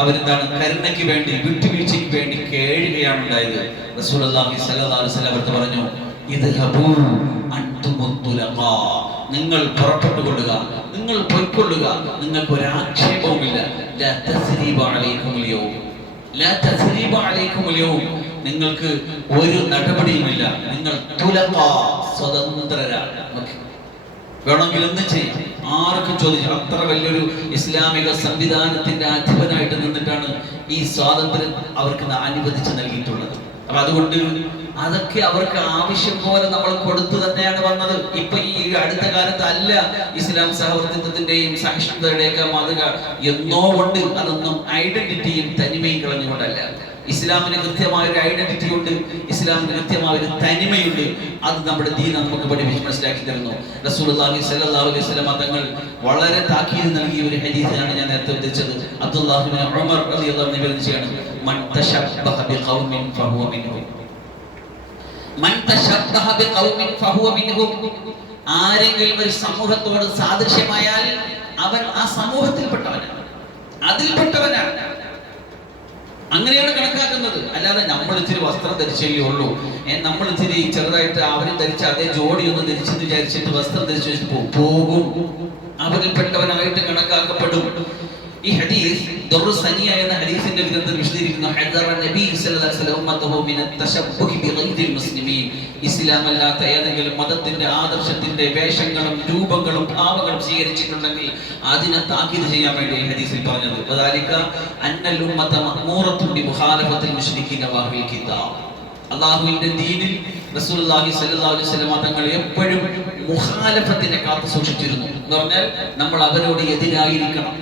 അവരെന്താണ്, കരുണയ്ക്ക് വേണ്ടി, വിട്ടുവീഴ്ചയ്ക്ക് വേണ്ടി കേഴുകയാണ് ഉണ്ടായത്. റസൂലുള്ളാഹി സ്വല്ലല്ലാഹു അലൈഹി വസല്ലം അവർക്ക് പറഞ്ഞു, ഇദ്ഹബൂ അൻതുമുത്തുലഖാ, നിങ്ങൾ പുറപ്പെട്ടുകൊള്ളുക, നിങ്ങൾ പൊയ്ക്കൊള്ളുക, നിങ്ങൾക്ക് ഒരു ആക്ഷേപവുമില്ല. ലാ തസ്രീബ അലൈക്കുമുൽ യൗം, ലാ തസ്രീബ അലൈക്കുമുൽ യൗം, നിങ്ങൾക്ക് ഒരു നടപടിയുമില്ല, നിങ്ങൾ തുലഖാ, സ്വതന്ത്രരാണ്. വേണമെങ്കിൽ എന്ത് ചെയ്യും, ആർക്കും ചോദിച്ചു. അത്ര വലിയൊരു ഇസ്ലാമിക സംവിധാനത്തിന്റെ അധിപനായിട്ട് നിന്നിട്ടാണ് ഈ സ്വാതന്ത്ര്യം അവർക്ക് അനുവദിച്ച് നൽകിയിട്ടുള്ളത്. അപ്പൊ അതുകൊണ്ട് അതൊക്കെ അവർക്ക് ആവശ്യം പോലെ നമ്മൾ കൊടുത്തു തന്നെയാണ് വന്നത്. ഇപ്പൊ ഈ അടുത്ത കാലത്ത് അല്ല ഇസ്ലാം സഹവർത്തിത്വത്തിന്റെയും സഹിഷ്ണുതയുടെയൊക്കെ മാതൃക എന്നോ ഉണ്ട്. അതൊന്നും ഐഡന്റിറ്റിയും തനിമയും കളഞ്ഞുകൊണ്ടല്ല. ഇസ്ലാമിന് കൃത്യമായ ഒരു ഐഡന്റിറ്റി ഉണ്ട്, ഇസ്ലാമിന് കൃത്യമായ ഒരു തനിമയുണ്ട്. അത് നമ്മുടെ ദീൻ നമുക്ക് പഠിപ്പിച്ച് മനസ്സിലാക്കി തരുന്നു. റസൂലുള്ളാഹി സ്വല്ലല്ലാഹു അലൈഹി വസല്ലം തങ്ങൾ വളരെ താക്കീത് നൽകിയ ഒരു ഹദീസാണ് ഞാൻ നേരത്തെ ഉദ്ധരിച്ചത്. അബ്ദുല്ലാഹി ഇബ്നു ഉമർ റളിയല്ലാഹു അൻഹു നിവേദിച്ചതാണ്, മൻ തശബ്ബഹ ബിഖൗമിൻ ഫഹുവ മിൻഹും, മൻ തശബ്ബഹ ബിഖൗമിൻ ഫഹുവ മിൻഹും. ആരെങ്കിലും ഒരു സമൂഹത്തോട് സാദൃശ്യമായാൽ അവൻ ആ സമൂഹത്തിൽപ്പെട്ടവനാണ്, അതിൽപ്പെട്ടവനാണ്. അങ്ങനെയാണ് കണക്കാക്കുന്നത്. അല്ലാതെ നമ്മൾ ഇച്ചിരി വസ്ത്രം ധരിച്ചേ ഉള്ളൂ, നമ്മൾ ഇച്ചിരി ചെറുതായിട്ട് അവരും ധരിച്ച അതേ ജോഡി ഒന്ന് ധരിച്ചെന്ന് വിചാരിച്ചിട്ട് വസ്ത്രം ധരിച്ചു വെച്ചിട്ട് പോകും, അവരിൽപ്പെട്ടവനായിട്ട് കണക്കാക്കപ്പെടും. ഈ ഹദീസ് ദുർസനിയ എന്ന ഹദീസിന്റെ ഗ്രന്ഥത്തിൽ വിശദീകരിക്കുന്നു, ഹദറ നബി സല്ലല്ലാഹു അലൈഹി വസല്ലം ഉമ്മതഹു മിന തശബ്ബുഹി ബിഗൈരിൽ മുസ്ലിമീൻ. ഇസ്ലാം അല്ലാത്ത ഏതെങ്കിലും മതത്തിന്റെ ആദർശത്തിന്റെ വേഷങ്ങളും രൂപങ്ങളും ഭാവങ്ങളും സ്വീകരിച്ചിട്ടുണ്ടെങ്കിൽ അതിനെ താക്കീത് ചെയ്യാൻ വേണ്ടി ഈ ഹദീസിൽ പറഞ്ഞത്. വദാലിക അന്നൽ ഉമ്മത മഅ്മൂറത്തുൻ ബിമുഖാലഫത്തിൽ മുശ്രിക്കീന വഅഹ്ലിൽ കിതാബ്. അല്ലാഹുവിന്റെ ദീനിൽ റസൂലുള്ളാഹി സ്വല്ലല്ലാഹു അലൈഹി വസല്ലം തങ്ങൾ എപ്പോഴും മുഖാലഫത്തിനെ കാത്തു സൂക്ഷിച്ചിരുന്നു. എന്ന് പറഞ്ഞാൽ നമ്മൾ അവരോട് എതിരായിരിക്കണം,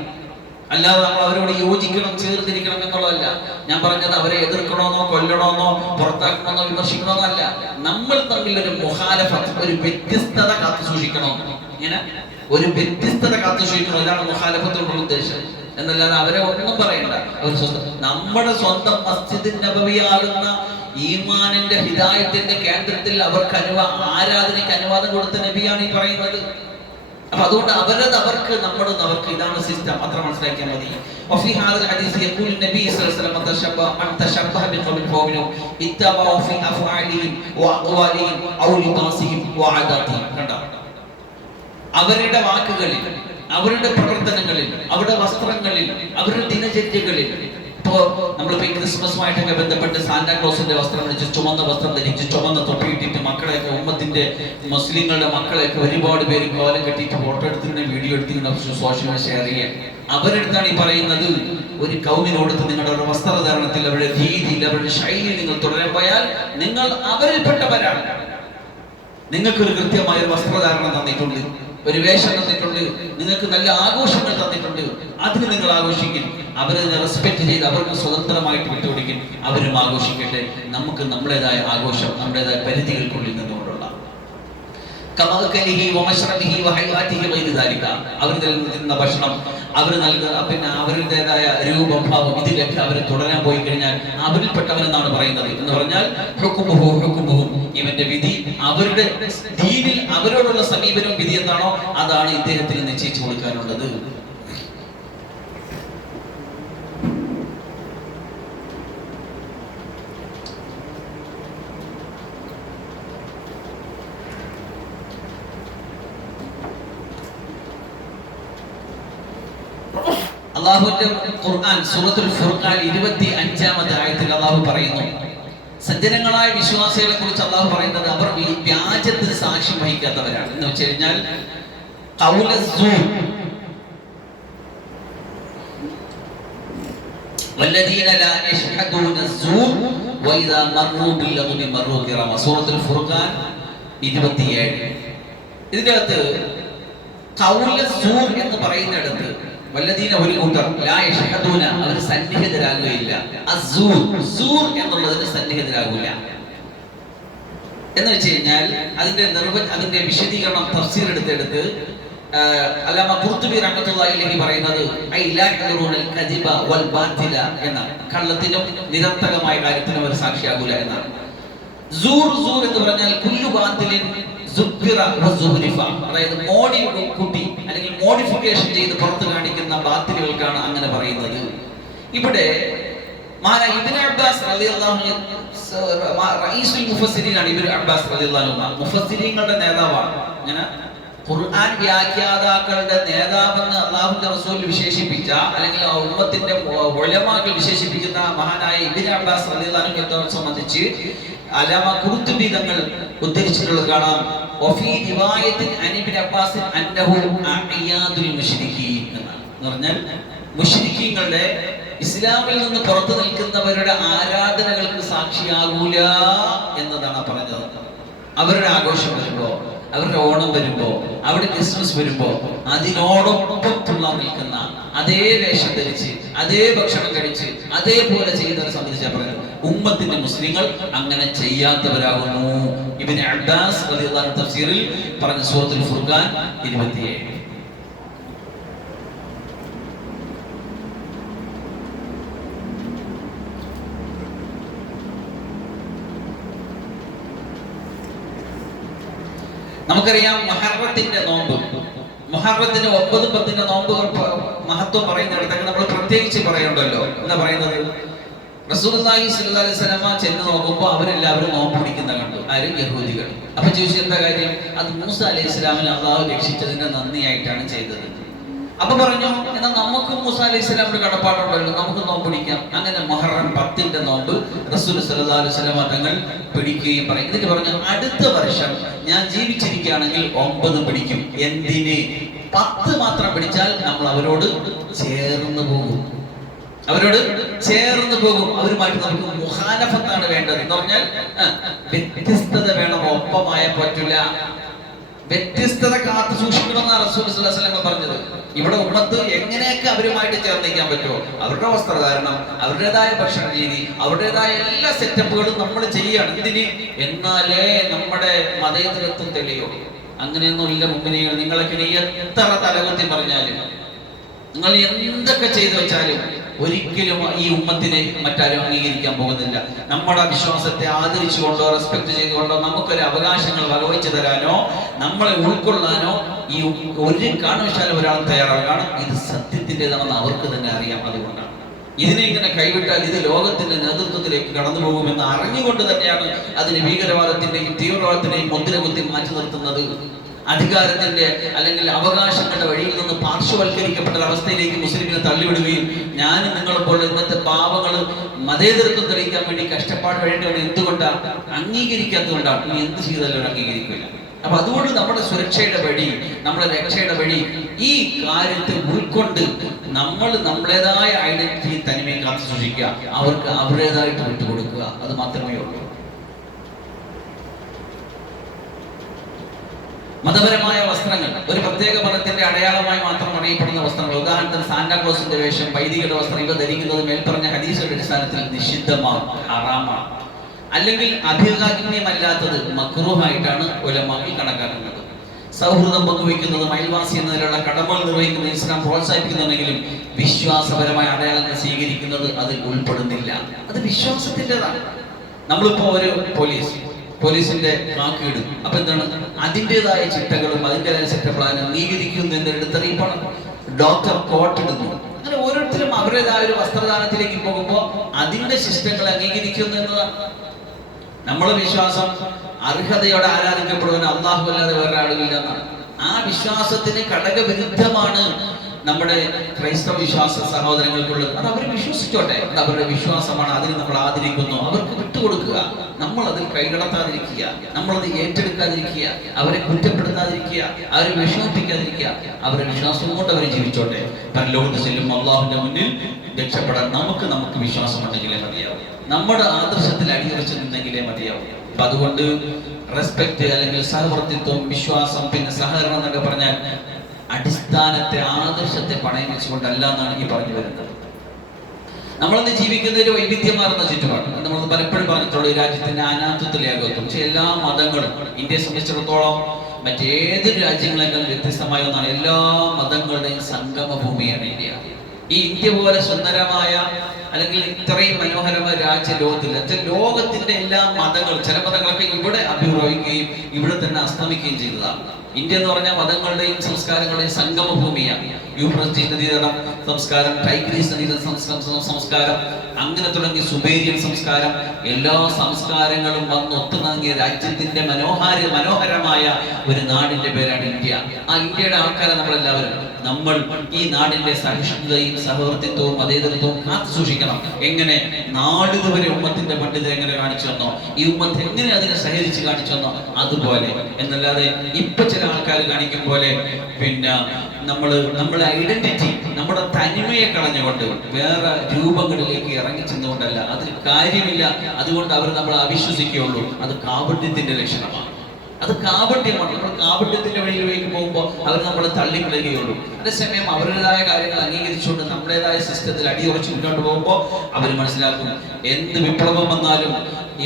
അല്ലാതെ നമ്മൾ അവരോട് യോജിക്കണം, ചേർന്നിരിക്കണം എന്നുള്ളതല്ല. ഞാൻ പറഞ്ഞത് അവരെ എതിർക്കണമെന്നോ കൊല്ലണമെന്നോ പുറത്താക്കണമെന്നോ വിമർശിക്കണമെന്നോ അല്ല. നമ്മൾ തമ്മിൽ ഒരു മുഖാലഫത്ത്, ഒരു വ്യത്യസ്തത കാത്തു സൂക്ഷിക്കണം. ഇങ്ങനെ ഒരു വ്യത്യസ്തത കാത്തു സൂക്ഷിക്കണം, ഇതാണ് മുഖാലഫത്തോടുള്ള ഉദ്ദേശം. എന്നല്ലാതെ അവരെ ഒന്നും പറയണ്ട. അവർ നമ്മുടെ സ്വന്തം മസ്ജിദ് നബവിയാകുന്ന ഈമാനിന്റെ ഹിദായത്തിന്റെ കേന്ദ്രത്തിൽ അവർക്ക് ആരാധനയ്ക്ക് അനുവാദം കൊടുത്ത നബിയാണ് ഈ പറയുന്നത്. അപ്പൊ അതുകൊണ്ട് അവർക്ക് നമ്മളത് അവർക്ക് ഇതാണ് സിസ്റ്റം, അത്ര മനസ്സിലാക്കിയാൽ മതി. وفي هذا الحديث يقول النبي صلى الله عليه وسلم من تشبه بقوم فهو اتبعوا في افعالهم واقوالهم او لباسهم وعاداتهم. കണ്ടോ, അവരുടെ വാക്കുകളിൽ, അവരുടെ പ്രവർത്തനങ്ങളിൽ, അവരുടെ വസ്ത്രങ്ങളിൽ, അവരുടെ ദിനചര്യകളിൽ. ഇപ്പോ നമ്മളിപ്പോ ഈ ക്രിസ്മസുമായിട്ടൊക്കെ ബന്ധപ്പെട്ട് സാന്റാക്ലോസിന്റെ വസ്ത്രം ധരിച്ച്, ചുമന്ന വസ്ത്രം ധരിച്ച്, ചുമന്ന തൊപ്പിയിട്ടിട്ട് മക്കളെയൊക്കെ, ഉമ്മത്തിന്റെ മുസ്ലിങ്ങളുടെ മക്കളെയൊക്കെ ഒരുപാട് പേര് കോലം കെട്ടിയിട്ട് ഫോട്ടോ എടുത്തിട്ട് വീഡിയോ എടുത്തിട്ട് സോഷ്യൽ മീഡിയ ഷെയർ ചെയ്യാൻ. അവരെടുത്താണ് ഈ പറയുന്നത്, ഒരു കൗമിനോടത്ത് നിങ്ങളുടെ ഒരു വസ്ത്രധാരണത്തിൽ, അവരുടെ രീതിയിൽ, അവരുടെ ശൈലിയിൽ നിങ്ങൾ തുടരാൻ പോയാൽ നിങ്ങൾ അവരിൽപ്പെട്ടവരാണ്. നിങ്ങൾക്കൊരു കൃത്യമായ ഒരു വസ്ത്രധാരണം തന്നിട്ടുണ്ട്, ഒരു വേഷം തന്നിട്ടുണ്ട്, നിങ്ങൾക്ക് നല്ല ആഘോഷങ്ങൾ തന്നിട്ടുണ്ട്, അതിന് നിങ്ങൾ ആഘോഷിക്കും. അവരതിനെ റെസ്പെക്ട് ചെയ്ത് അവർക്ക് സ്വതന്ത്രമായിട്ട് വിട്ടുകൊടുക്കും, അവരും ആഘോഷിക്കട്ടെ. നമുക്ക് നമ്മുടേതായ ആഘോഷം നമ്മുടേതായ പരിധികൾക്കുള്ളിൽ നിന്നുകൊണ്ടുള്ള അവർ നൽകുന്ന ഭക്ഷണം, അവർ നൽകുന്ന അവരുടേതായ രൂപഭാവം, ഇതിലൊക്കെ അവർ തുടരാൻ പോയി കഴിഞ്ഞാൽ അവരിൽപ്പെട്ടവനെന്നാണ് പറയുന്നത്. എന്ന് പറഞ്ഞാൽ ഇവന്റെ വിധി, അവരുടെ ദീനിൽ അവരോടുള്ള സമീപനവും വിധി എന്താണോ അതാണ് ഇദ്ദേഹത്തിന് നിശ്ചയിച്ചു കൊടുക്കാനുള്ളത്. അള്ളാഹുവിന്റെ ഖുർആൻ സൂറത്തുൽ ഫുർഖാൻ 25-ാമത്തെ ആയത്തിൽ അള്ളാഹു പറയുന്നു, സജ്ജനങ്ങളായ വിശ്വാസികളെ കുറിച്ച് അള്ളാഹു പറയുന്നത് അവർ വ്യാജത്തിന് സാക്ഷ്യം വഹിക്കാത്തവരാണ് എന്ന് വെച്ച് കഴിഞ്ഞാൽ സൂറത്തുൽ ഫുർഖാൻ 27. ഇതിന്റെ അകത്ത് എന്ന് പറയുന്നിടത്ത് വല്ലദീന ഒരു കൂട്ടർ ലാ യഷ്ഹദൂന അവർ സന്നിഹിതരാകുകയില്ല, അസ്സൂർ എന്നുള്ളതിന് സന്നിഹിതരാകില്ല എന്ന് വെച്ച് കഴിഞ്ഞാൽ അതിന്റെ വിശദീകരണം തഫ്സീർ എടുത്തെടുത്ത് അല്ലാമ ഖുർത്തുബി റഹ്മത്തുള്ളാഹി അലൈഹി പറയുന്നത് ഐ ലാ യഖറൂനൽ കദിബ വൽ ബാതില എന്നാണ്. കള്ളത്തിനും നിരർത്ഥകമായ കാര്യത്തിനും അവർ സാക്ഷിയാകൂല എന്നാണ്. സൂർ എന്ന് പറഞ്ഞാൽ കുല്ലു ബാതിലിൻ അതായത് മോഡി കൂട്ടി അല്ലെങ്കിൽ മോഡിഫിക്കേഷൻ ചെയ്ത് പുറത്ത് കാണിക്കുന്ന ബാത്തിലുകൾക്കാണ് അങ്ങനെ പറയുന്നത്. ഇവിടെ ഇബ്നു അബ്ബാസ് റളിയല്ലാഹു അൻഹു റഈസുൽ മുഫസ്സിരീനാണ്. ഇബ്നു അബ്ബാസ് റളിയല്ലാഹു അൻഹു മുഫസ്സിരീങ്ങളുടെ നേതാവാണ്. അങ്ങനെ ഖുർആൻ വ്യാഖ്യാതാക്കളുടെ നേതാവെന്ന് അല്ലാഹുവിന്റെ റസൂൽ വിശേഷിപ്പിച്ച അല്ലെങ്കിൽ ഉമ്മത്തിന്റെ ഉലമാക്കൾ വിശേഷിപ്പിക്കുന്ന മഹാനായ ഇബ്നു അബ്ബാസ് റളിയല്ലാഹു അൻഹുവിനെ സംബന്ധിച്ച് അല്ലാമ ഖുർത്തുബി തങ്ങൾ ഉദ്ധരിച്ചിട്ടുള്ളത് കാണാം. വഫീ റിവായത്തിൻ അൻ ഇബ്നു അബ്ബാസ് അന്നഹു അഇയാദുൽ മുശ്രികീൻ എന്നാണ്. എന്ന് പറഞ്ഞാൽ മുശ്രിക്കീങ്ങളുടെ ഇസ്ലാമിൽ നിന്ന് പുറത്തു നിൽക്കുന്നവരുടെ ആരാധനകൾക്ക് സാക്ഷിയാകൂല എന്നതാണ് പറഞ്ഞത്. അവരുടെ ആഘോഷം വരുമ്പോ, അവരുടെ ഓണം വരുമ്പോ, അവരുടെ ക്രിസ്മസ് വരുമ്പോ അതിനോടൊപ്പം തുള്ളാൻ നിൽക്കുന്ന, അതേ വേഷം ധരിച്ച് അതേ ഭക്ഷണം കഴിച്ച് അതേപോലെ ചെയ്യുന്നവരെ സംബന്ധിച്ചാണ് പറയുന്നത് ഉമ്മത്തിന്റെ മുസ്ലിങ്ങൾ അങ്ങനെ ചെയ്യാത്തവരാകുന്നു. ഇബ്നു അബ്ബാസ് റളിയല്ലാഹു അൻഹു തഫ്സീറിൽ പറഞ്ഞ സൂറത്തുൽ ഫുർഖാൻ 27. നമുക്കറിയാം മുഹറത്തിന്റെ നോമ്പ്, മുഹറത്തിന്റെ 9-10 നോമ്പ് മഹത്വം പറയുന്നിടത്തൊക്കെ നമ്മൾ പ്രത്യേകിച്ച് പറയണ്ടല്ലോ. എന്താ പറയുന്നത്? റസൂലുള്ളാഹി സ്വല്ലല്ലാഹു അലൈഹി വസല്ലമ ചെന്ന് നോക്കുമ്പോൾ അവരെല്ലാവരും നോമ്പ് പിടിക്കുന്ന കണ്ടു. ആരും യഹൂദികൾ. അപ്പൊ ചോദിച്ചു എന്താ കാര്യം? അത് മൂസ അലൈഹിസ്സലാമിനെ അള്ളാഹു രക്ഷിച്ചതിന്റെ നന്ദിയായിട്ടാണ് ചെയ്തത്. അപ്പൊ പറഞ്ഞു എന്നാൽ നമുക്ക് മൂസ അലൈഹിസ്സലാമിന്റെ കടപ്പാടുണ്ടല്ലോ, നമുക്ക് നോമ്പ് പിടിക്കാം. അങ്ങനെ മുഹറം 10ന്റെ നോമ്പ് റസൂൽ സ്വല്ലല്ലാഹു അലൈഹി വസല്ലമ തങ്ങൾ പിടിക്കുകയും പറയും. എന്നിട്ട് പറഞ്ഞു അടുത്ത വർഷം ഞാൻ ജീവിച്ചിരിക്കുകയാണെങ്കിൽ 9 പിടിക്കും. എന്തിന്? 10 മാത്രം പിടിച്ചാൽ നമ്മൾ അവരോട് ചേർന്ന് പോകും, അവരോട് ചേർന്ന് പോകും. അവരുമായിട്ട് നമുക്ക് മുഖാലഫത്താണ് വേണ്ടത്. എന്ന് പറഞ്ഞാൽ വ്യത്യസ്തത വേണം, ഒപ്പമായ പറ്റില്ല. വ്യത്യസ്തത കാത്തു സൂക്ഷിക്കണമെന്നാണ് റസൂൽ സ്വല്ലല്ലാഹു അലൈഹി വസല്ലം പറഞ്ഞത്. ഇവിടെ ഉമ്മത്ത് എങ്ങനെയൊക്കെ അവരുമായിട്ട് ചേർന്നിരിക്കാൻ പറ്റുമോ, അവരുടെ വസ്ത്രധാരണം, അവരുടേതായ ഭക്ഷണ രീതി, അവരുടേതായ എല്ലാ സെറ്റപ്പുകളും നമ്മൾ ചെയ്യുകയാണ്. ഇതിന് എന്നാലേ നമ്മുടെ മതേതരത്വം തെളിയോ. അങ്ങനെയൊന്നും ഇല്ല മുമ്പിനെകൾ. നിങ്ങളൊക്കെ എത്ര തലകുത്തി പറഞ്ഞാലും, നിങ്ങൾ എന്തൊക്കെ ചെയ്തു വെച്ചാലും ഒരിക്കലും ഈ ഉമ്മത്തിനെ മറ്റാരും അംഗീകരിക്കാൻ പോകുന്നില്ല. നമ്മുടെ വിശ്വാസത്തെ ആദരിച്ചുകൊണ്ടോ റെസ്പെക്ട് ചെയ്തുകൊണ്ടോ നമുക്കൊരു അവകാശങ്ങൾ വകവെച്ചു തരാനോ നമ്മളെ ഉൾക്കൊള്ളാനോ ഈ ഒരു കാരണവശാലും ഒരാൾ തയ്യാറാണ്. കാരണം ഇത് സത്യത്തിൻ്റെതാണെന്ന് അവർക്ക് തന്നെ അറിയാം. അതുകൊണ്ടാണ് ഇതിനെ ഇങ്ങനെ കൈവിട്ടാൽ ഇത് ലോകത്തിന്റെ നേതൃത്വത്തിലേക്ക് കടന്നു പോകുമെന്ന് അറിഞ്ഞുകൊണ്ട് തന്നെയാണ് അതിന് ഭീകരവാദത്തിന്റെയും തീവ്രവാദത്തിന്റെയും മുദ്ര കുത്തി മാറ്റി നിർത്തുന്നത്. അധികാരത്തിന്റെ അല്ലെങ്കിൽ അവകാശങ്ങളുടെ വഴിയിൽ നിന്ന് പാർശ്വവൽക്കരിക്കപ്പെട്ട അവസ്ഥയിലേക്ക് മുസ്ലിമിനെ തള്ളിവിടുകയും ഞാനും നിങ്ങളെപ്പോലെ ഇന്നത്തെ പാവങ്ങൾ മതേതരത്വം തെളിയിക്കാൻ വേണ്ടി കഷ്ടപ്പാട് വേണ്ടിയാണ്. എന്തുകൊണ്ടാണ് അംഗീകരിക്കാത്തതുകൊണ്ടാണ്. ഇനി എന്ത് ചെയ്താലും അംഗീകരിക്കില്ല. അപ്പൊ അതുകൊണ്ട് നമ്മുടെ സുരക്ഷയുടെ വഴി, നമ്മുടെ രക്ഷയുടെ വഴി ഈ കാര്യത്തെ ഉൾക്കൊണ്ട് നമ്മൾ നമ്മുടേതായ ഐഡന്റിറ്റി തനിമയെ കാത്തു സൂക്ഷിക്കുക, അവർക്ക് അവരുടേതായിട്ട് വിട്ടുകൊടുക്കുക. അത് മാത്രമേ ഉള്ളൂ. മതപരമായ വസ്ത്രങ്ങൾ ഒരു പ്രത്യേക മതത്തിന്റെ അടയാളമായി മാത്രം അറിയപ്പെടുന്ന വസ്ത്രങ്ങൾ, ഉദാഹരണത്തിന് സാന്റാക്ലോസിന്റെ വേഷം, വൈദികരുടെ വസ്ത്രം, ഇവ ധരിക്കുന്നത് മേൽപ്പറഞ്ഞ ഹദീസുകളുടെ അടിസ്ഥാനത്തിൽ നിഷിദ്ധമാണ്, ഹറാമാണ്. അല്ലെങ്കിൽ അഭികാമ്യമല്ലാത്തത് മക്രൂഹായിട്ടാണ് ഉലമാക്കൾ കണക്കാക്കുന്നത്. സൗഹൃദം പങ്കുവയ്ക്കുന്നതും അയൽവാസി എന്നതിലുള്ള കടമകൾ നിർവഹിക്കുന്ന ഇസ്ലാം പ്രോത്സാഹിപ്പിക്കുന്നുണ്ടെങ്കിലും വിശ്വാസപരമായ അടയാളങ്ങൾ സ്വീകരിക്കുന്നത് അതിൽ ഉൾപ്പെടുന്നില്ല. അത് വിശ്വാസത്തിൻ്റെതാണ്. നമ്മളിപ്പോ ഒരു പോലീസിന്റെ വാക്കിടും. അപ്പൊ എന്താണ്? അതിൻ്റെതായ ചിട്ടകളും അതിൻ്റെതായ സെറ്റപ്ലാനും അംഗീകരിക്കുന്നു എന്നൊരിടത്തറിയിപ്പാണ്. ഡോക്ടർ കോട്ട് ഇടുന്നു. അങ്ങനെ ഓരോരുത്തരും അവരുടേതായ ഒരു വസ്ത്രദാനത്തിലേക്ക് പോകുമ്പോൾ അതിന്റെ ശിഷ്ടങ്ങൾ അംഗീകരിക്കുന്നു എന്നതാണ് നമ്മളെ വിശ്വാസം. അർഹതയോടെ ആരാധിക്കപ്പെടുവാൻ അല്ലാഹു അല്ലാതെ വേറെ ആളുകളില്ല എന്നാണ്. ആ വിശ്വാസത്തിന് ഘടകവിരുദ്ധമാണ് നമ്മുടെ ക്രൈസ്തവ വിശ്വാസ സഹോദരങ്ങൾക്കുള്ളത് അത് അവർ വിശ്വസിച്ചോട്ടെ, അത് അവരുടെ വിശ്വാസമാണ്, അതിന് നമ്മൾ ആദരിക്കുന്നു. അവർക്ക് വിട്ടുകൊടുക്കുക, നമ്മൾ അതിൽ കൈകടത്താതിരിക്കുക, നമ്മളത് ഏറ്റെടുക്കാതിരിക്കുക, അവരെ കുറ്റപ്പെടുത്താതിരിക്കുക, അവരെ വിഷമിപ്പിക്കാതിരിക്കുക. അവരുടെ വിശ്വാസം കൊണ്ട് അവർ ജീവിച്ചോട്ടെ. പരലോകത്ത് ചെല്ലും അള്ളാഹുവിന്റെ മുന്നിൽ രക്ഷപ്പെടാൻ നമുക്ക് വിശ്വാസമുണ്ടെങ്കിലേ മതിയാവും, നമ്മുടെ ആദർശത്തിൽ അടിയുറച്ചു നിന്നെങ്കിലേ മതിയാവും. അപ്പൊ അതുകൊണ്ട് റെസ്പെക്ട് അല്ലെങ്കിൽ സഹവർത്തിത്വം, വിശ്വാസം, പിന്നെ സഹകരണം എന്നൊക്കെ പറഞ്ഞാൽ അടിസ്ഥാനത്തെ ആദർശത്തെ പണയം വെച്ചുകൊണ്ടല്ല എന്നാണ് ഈ പറഞ്ഞു വരുന്നത്. നമ്മളന്ന് ജീവിക്കുന്ന ഒരു വൈവിധ്യമാർന്ന ചുറ്റുപാട്. നമ്മൾ പലപ്പോഴും പറഞ്ഞിട്ടുള്ള ഈ രാജ്യത്തിന്റെ അനാഥത്വത്തിലേകത്വം. പക്ഷെ എല്ലാ മതങ്ങളും ഇന്ത്യയെ സംബന്ധിച്ചിടത്തോളം മറ്റേതൊരു രാജ്യങ്ങളെക്കാളും വ്യത്യസ്തമായ ഒന്നാണ്. എല്ലാ മതങ്ങളുടെയും സംഗമ ഭൂമിയാണ് ഇന്ത്യ. ഈ ഇന്ത്യ പോലെ സുന്ദരമായ അല്ലെങ്കിൽ ഇത്രയും മനോഹരമായ രാജ്യ ലോകത്തില്ല. ലോകത്തിന്റെ എല്ലാ മതങ്ങളും, ചില മതങ്ങളൊക്കെ ഇവിടെ അഭിപ്രായിക്കുകയും ഇവിടെ തന്നെ അസ്തമിക്കുകയും ചെയ്തതാണ്. ഇന്ത്യ എന്ന് പറഞ്ഞാൽ മതങ്ങളുടെയും സംസ്കാരങ്ങളുടെയും സംഗമ ഭൂമിയാണ്. യൂഫ്രട്ടീസ് നദീതടം സംസ്കാരം, ടൈഗ്രീസ് നദീതട സംസ്കാരം, അങ്ങനെ തുടങ്ങി സുമേരിയൻ സംസ്കാരം, എല്ലാ സംസ്കാരങ്ങളും വന്ന് ഒത്തുനങ്ങിയ രാജ്യത്തിന്റെ മനോഹരമായ ഒരു നാടിന്റെ പേരാണ് ഇന്ത്യ. ആ ഇന്ത്യയുടെ ആൾക്കാരെ നമ്മളെല്ലാവരും നമ്മൾ ഈ നാടിന്റെ സഹിഷ്ണുതയും സഹവർത്തിത്വവും മതേതരത്വവും കാത്തു സൂക്ഷിക്കണം. എങ്ങനെ നാളിതുവരെ ഉമ്മത്തിന്റെ പണ്ഡിത എങ്ങനെ കാണിച്ചു വന്നോ, ഈ ഉമ്മത്ത് എങ്ങനെ അതിനെ സഹകരിച്ച് കാണിച്ചു വന്നോ അതുപോലെ, എന്നല്ലാതെ ഇപ്പൊ ചില ആൾക്കാർ കാണിക്കും പോലെ പിന്നെ നമ്മളെ ഐഡന്റിറ്റി, നമ്മുടെ തനിമയെ കളഞ്ഞുകൊണ്ട് വേറെ രൂപങ്ങളിലേക്ക് ഇറങ്ങി ചെന്നുകൊണ്ടല്ല, അതിൽ കാര്യമില്ല. അതുകൊണ്ട് അവർ നമ്മളെ അവിശ്വസിക്കുകയുള്ളൂ. അത് കാപട്യത്തിന്റെ ലക്ഷണമാണ്, അത് കാപട്യമാണ്. നമ്മൾ കാപട്യത്തിന്റെ വഴിയിലേക്ക് പോകുമ്പോൾ അവർ നമ്മളെ തള്ളിക്കളയുകയുള്ളൂ. അതേസമയം അവരുടേതായ കാര്യങ്ങൾ അംഗീകരിച്ചുകൊണ്ട് നമ്മുടേതായ സിസ്റ്റത്തിൽ അടിയുറച്ച് മുന്നോട്ട് പോകുമ്പോൾ അവർ മനസ്സിലാക്കും, എന്ത് വിപ്ലവം വന്നാലും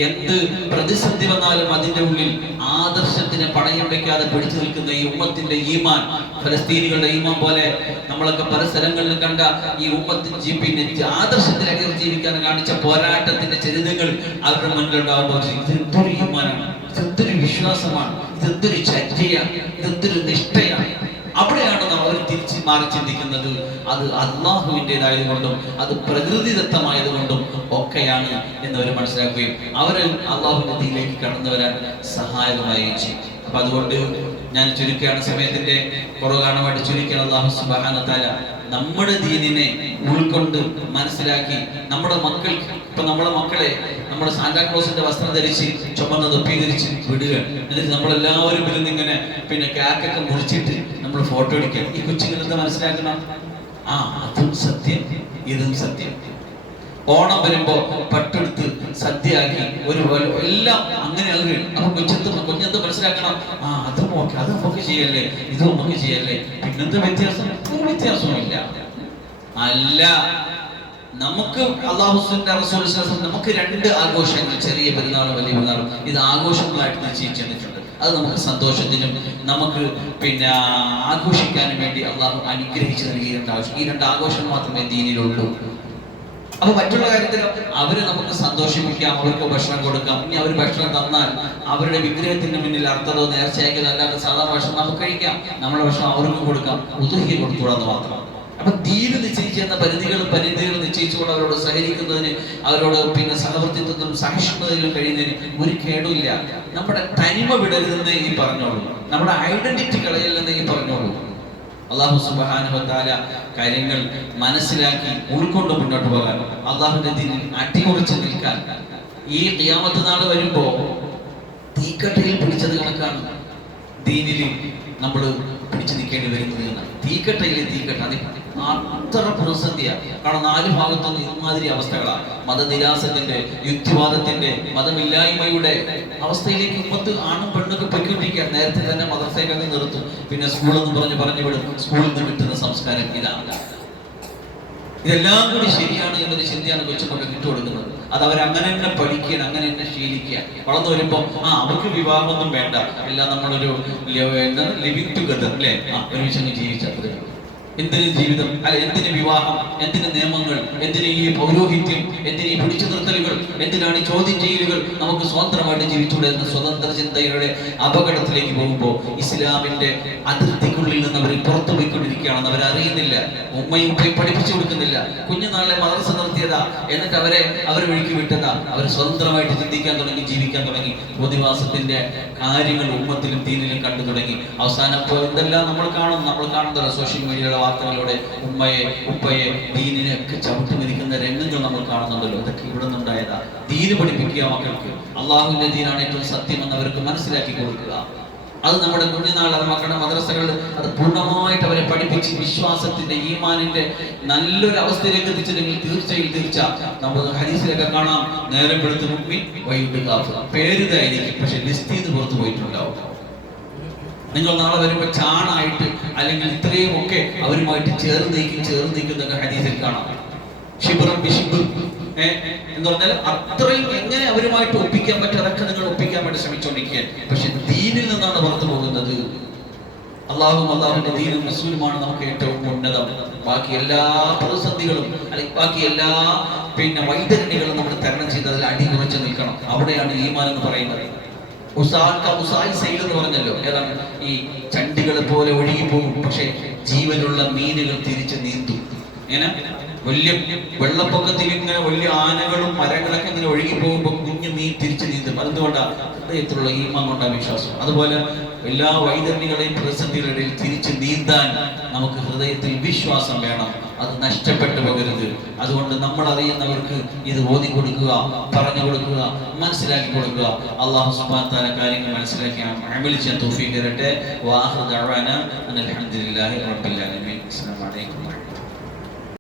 എന്ത് പ്രതിസന്ധി വന്നാലും അതിന്റെ ഉള്ളിൽ ആദർശത്തിന് പണയം വയ്ക്കാതെ പിടിച്ചു നിൽക്കുന്ന ഈ ഉമ്മത്തിന്റെ ഈമാൻ, ഫലസ്തീനികളുടെ ഈമാൻ പോലെ നമ്മളൊക്കെ പല സ്ഥലങ്ങളിലും കണ്ട ഈ ഉമ്മത്തിന് പിന്നെ ആദർശത്തിൽ അടിയുറച്ച് ജീവിക്കാൻ കാണിച്ച പോരാട്ടത്തിന്റെ ചരിതങ്ങൾ അവരുടെ മുന്നിലുണ്ടാകുമ്പോൾ ഇതെന്തൊരു ഈമാനാണ്, ഇതെന്തൊരു വിശ്വാസമാണ്, ഇതെന്തൊരു ചര്യയാണ്, ഇതെന്തൊരു നിഷ്ഠയാണ്. അവിടെയാണ് അവർ തിരിച്ച് മാറി ചിന്തിക്കുന്നത്. അത് അള്ളാഹുവിൻ്റെതായതുകൊണ്ടും അത് പ്രകൃതിദത്തമായതുകൊണ്ടും ഒക്കെയാണ് എന്നവർ മനസ്സിലാക്കുകയും അവർ അള്ളാഹുവിന്റെ ദീനിലേക്ക് കടന്നു വരാൻ സഹായകമാവുകയും ചെയ്യും. അപ്പൊ അതുകൊണ്ട് ഞാൻ ചുരുക്കുകയാണ്, സമയത്തിന്റെ കുറവ് കാണാൻ വേണ്ടി ചുരുക്കാൻ. അള്ളാഹു സുബ്ഹാനഹു വ തആല നമ്മുടെ ദീനിനെ ഉൾക്കൊണ്ട് മനസ്സിലാക്കി നമ്മുടെ മക്കൾക്ക്, ഇപ്പൊ നമ്മുടെ മക്കളെ നമ്മുടെ സാന്താക്ലോസിന്റെ വസ്ത്രം ധരിച്ച് ചുമന്ന തൊപ്പി ധരിച്ച് വിടുക, എന്നിട്ട് നമ്മളെല്ലാവരും ഇരുന്നിങ്ങനെ പിന്നെ കേക്കൊക്കെ മുറിച്ചിട്ട് നമ്മൾ ഫോട്ടോ എടുക്കുക. ഈ കൊച്ചുങ്ങളെന്താ മനസ്സിലാക്കണം? അതും സത്യം, ഇതും സത്യം. ഓണം വരുമ്പോ പട്ടെടുത്ത് സദ്യയാക്കി ഒരു എല്ലാം അങ്ങനെ ആകുകയാണ്. അപ്പൊ കുഞ്ഞെന്ത് മനസ്സിലാക്കണം? അതും ഓക്കെ, അത് നമുക്ക് ചെയ്യല്ലേ, ഇതും നമുക്ക് ചെയ്യല്ലേ, പിന്നെന്ത് വ്യത്യാസം? ഒരു വ്യത്യാസവും ഇല്ല. അല്ല, നമുക്ക് അല്ലാഹുവിന്റെ റസൂൽ നമുക്ക് രണ്ട് ആഘോഷങ്ങൾ, ചെറിയ പെരുന്നാളും വലിയ പെരുന്നാളും, ഇത് ആഘോഷങ്ങളായിട്ട് നിശ്ചയിച്ചു തന്നിട്ടുണ്ട്. അത് നമുക്ക് സന്തോഷത്തിനും നമുക്ക് പിന്നെ ആഘോഷിക്കാനും വേണ്ടി അള്ളാഹു അനുഗ്രഹിച്ചു നൽകി ഈ രണ്ട് ആഘോഷം മാത്രമേ ദീനിലുള്ളൂ. അപ്പൊ മറ്റുള്ള കാര്യത്തിലും അവര് നമുക്ക് സന്തോഷിപ്പിക്കാം, അവർക്ക് ഭക്ഷണം കൊടുക്കാം. ഇനി അവർ ഭക്ഷണം തന്നാൽ അവരുടെ വിഗ്രഹത്തിന് മുന്നിൽ അർത്ഥതോ നേർച്ചയാക്കിയതോ അല്ലാതെ സാധാരണ ഭക്ഷണം നമുക്ക് കഴിക്കാം, നമ്മുടെ ഭക്ഷണം അവർക്കും കൊടുക്കാം, ഉദുഹി കൊടുത്തുകൂടാന്ന് മാത്രം. അപ്പൊ ദീന് നിശ്ചയിച്ചെന്ന പരിധികൾ നിശ്ചയിച്ചുകൊണ്ട് അവരോട് സഹകരിക്കുന്നതിന്, അവരോട് പിന്നെ സഹവർത്തിത്വത്തിലും സഹിഷ്ണുതയിലും കഴിയുന്നതിന് ഒരു കേടുമില്ല. നമ്മുടെ തനിമ വിടരുതെന്നേ ഈ പറഞ്ഞോളൂ, നമ്മുടെ ഐഡന്റിറ്റി കളയല്ലെന്നേ ഈ പറഞ്ഞോളൂ. അല്ലാഹു സുബ്ഹാനഹു വ തആല കാര്യങ്ങൾ മനസ്സിലാക്കി ഉൾക്കൊണ്ട് മുന്നോട്ട് പോകാൻ, അള്ളാഹുവിന്റെ ദീനിൽ അടിയുറച്ച് നിൽക്കാൻ. ഈ ഖിയാമത്ത് നാൾ വരുമ്പോ തീക്കട്ടയിൽ പിടിച്ചത് കണക്കാണ് ദീനിൽ നമ്മൾ പിടിച്ചു നിൽക്കേണ്ടി വരുന്നത് എന്നാണ്. തീക്കട്ടയിലെ തീക്കട്ട അത്ര പ്രതിസന്ധിയാണ്. കാരണം നാല് ഭാഗത്തുനിന്ന് ഇമാതിരി അവസ്ഥകളാണ്. മതനിരാസത്തിന്റെ, യുക്തിവാദത്തിന്റെ, മതമില്ലായ്മയുടെ അവസ്ഥയിലേക്ക് ഉമ്മത്ത് ആണും പെണ്ണൊക്കെ പൊയ്ക്കൊണ്ടിരിക്കുക. നേരത്തെ തന്നെ മദ്രസയൊക്കെ നിർത്തും, പിന്നെ സ്കൂളെന്ന് പറഞ്ഞു വിടും. സ്കൂളിൽ നിന്ന് കിട്ടുന്ന സംസ്കാരം ഇതാണ്. ഇതെല്ലാം കൂടി ശരിയാണ് എന്നൊരു ചിന്തയാണ് കൊച്ചുമൊക്കെ കിട്ടുകൊടുക്കുന്നത്. അത് അവരങ്ങനെ തന്നെ പഠിക്കണം, അങ്ങനെ തന്നെ ശീലിക്കുക. വളർന്നു വരുമ്പോൾ അവർക്ക് വിവാഹമൊന്നും വേണ്ട, എല്ലാം നമ്മളൊരു ലിവിങ് ടുഗദർ അല്ലേ, ഒരുമിച്ച് ജീവിച്ചത്. എന്തിന് ജീവിതം, അല്ല എന്തിന് വിവാഹം, എന്തിന് നിയമങ്ങൾ, എന്തിന് ഈ പൗരോഹിത്യം, എന്തിന് ഈ പിടിച്ചു നിർത്തലുകൾ, എന്തിനാണ് ഈ ചോദ്യം ചെയ്യലുകൾ? നമുക്ക് സ്വതന്ത്രമായിട്ട് ജീവിച്ചൂടെ എന്ന സ്വതന്ത്ര ചിന്തയുടെ അപകടത്തിലേക്ക് പോകുമ്പോൾ ഇസ്ലാമിന്റെ അതിർത്തിക്കുള്ളിൽ നിന്ന് അവർ പുറത്തു പോയിക്കൊണ്ടിരിക്കുകയാണെന്ന് അവരറിയുന്നില്ല. ഉമ്മയും ഉപ്പയും പഠിപ്പിച്ചു കൊടുക്കുന്നില്ല. കുഞ്ഞുനാളിലെ മദ്രസ നിർത്തിയതാ, എന്നിട്ട് അവർ വഴിക്ക് വിട്ടതാ. അവർ സ്വതന്ത്രമായിട്ട് ചിന്തിക്കാൻ തുടങ്ങി, ജീവിക്കാൻ തുടങ്ങി. പ്രതിവാസത്തിന്റെ കാര്യങ്ങൾ ഉമ്മത്തിലും ദീനിലും കണ്ടു തുടങ്ങി. അവസാനം എന്തെല്ലാം നമ്മൾ കാണുന്നതല്ല സോഷ്യൽ മീഡിയയുടെ വാർത്തകളിലൂടെ ഉമ്മയെ ഉപ്പയെ ദീനിനെ ഒക്കെ ചവിട്ടി മരിക്കുന്ന രംഗങ്ങൾ നമ്മൾ കാണുന്നുണ്ടല്ലോ. ഇതൊക്കെ ഇവിടെ നിന്നുണ്ടായതാ. ദീന് പഠിപ്പിക്കുക മക്കൾക്ക്. അള്ളാഹുവിന്റെ ദീനാണ് ഏറ്റവും സത്യമെന്ന് അവർക്ക് മനസ്സിലാക്കി കൊടുക്കുക. അത് നമ്മുടെ കുഞ്ഞുനാൾ, അത് മക്കളുടെ മദ്രസകളിൽ അത് പൂർണ്ണമായിട്ട് അവരെ പഠിപ്പിച്ച് വിശ്വാസത്തിന്റെ ഈമാനിന്റെ നല്ലൊരു അവസ്ഥയിലേക്ക് എത്തിച്ചിട്ടുണ്ടെങ്കിൽ തീർച്ച നമുക്ക് ഹദീസിലൊക്കെ കാണാം, നേരം വെളുത്ത് മുമ്പിൽ വൈകിട്ട് കാഫ്. പേരുതായിരിക്കും, പക്ഷെ ലിസ്റ്റ് ചെയ്ത് പുറത്തു പോയിട്ടുണ്ടാവും. നിങ്ങൾ നാളെ വരുമ്പോൾ ചാണായിട്ട് അല്ലെങ്കിൽ ഇത്രയും ഒക്കെ അവരുമായിട്ട് ചേർന്ന് നീക്കുന്നൊക്കെ ഹദീസിൽ കാണാം. ഷിബ്റും ബിഷിബ് എന്ന് പറഞ്ഞാൽ അത്രയും എങ്ങനെ അവരുമായിട്ട് ഒപ്പിക്കാൻ പറ്റും, അതൊക്കെ നിങ്ങൾ ഒപ്പിക്കാൻ വേണ്ടി ശ്രമിച്ചുകൊണ്ടിരിക്കുക. പക്ഷെ ദീനിൽ നിന്നാണ് പുറത്തു പോകുന്നത്. അള്ളാഹുവിന്റെ ദീനും റസൂലുമാണ് നമുക്ക് ഏറ്റവും ഉന്നതം. ബാക്കി എല്ലാ പ്രതിസന്ധികളും അല്ലെങ്കിൽ ബാക്കി എല്ലാ വൈതരണികളും നമ്മൾ തരണം ചെയ്ത് അതിൽ അടി കുറച്ച് നിൽക്കണം. അവിടെയാണ് ഈമാൻ എന്ന് പറയുന്നത്. എന്ന് പറഞ്ഞല്ലോ, ഏതാണ് ഈ ചണ്ടികളെ പോലെ ഒഴുകി പോകും, പക്ഷെ ജീവനുള്ള മീനുകൾ തിരിച്ച് നീന്തും. ഇങ്ങനെ വലിയ വെള്ളപ്പൊക്കത്തിൽ ഇങ്ങനെ വലിയ ആനകളും മരങ്ങളൊക്കെ ഇങ്ങനെ ഒഴുകി പോകുമ്പോൾ കുഞ്ഞു മീൻ തിരിച്ചു നീന്തും. അതുകൊണ്ടാണ് ഹൃദയത്തിലുള്ള ഈമാൻ കൊണ്ടാണ് വിശ്വാസം. അതുപോലെ എല്ലാ വൈതരണികളെയും പ്രതിസന്ധികളുടെയും തിരിച്ച് നീന്താൻ നമുക്ക് ഹൃദയത്തിൽ വിശ്വാസം വേണം. അത് നഷ്ടപ്പെട്ടു പോകരുത്. അതുകൊണ്ട് നമ്മൾ അറിയുന്നവർക്ക് ഇത് ഓതി കൊടുക്കുക, പറഞ്ഞു കൊടുക്കുക, മനസ്സിലാക്കി കൊടുക്കുക. അല്ലാഹു സുബ്ഹാനഹു വ തആല കാര്യങ്ങൾ മനസ്സിലാക്കി അമൽ ചെയ്യാൻ തൗഫീഖ് തരട്ടെ. വആഖിറു ദഅവാന അൽഹംദുലില്ലാഹി റബ്ബിൽ ആലമീൻ. അസ്സലാമു അലൈക്കും.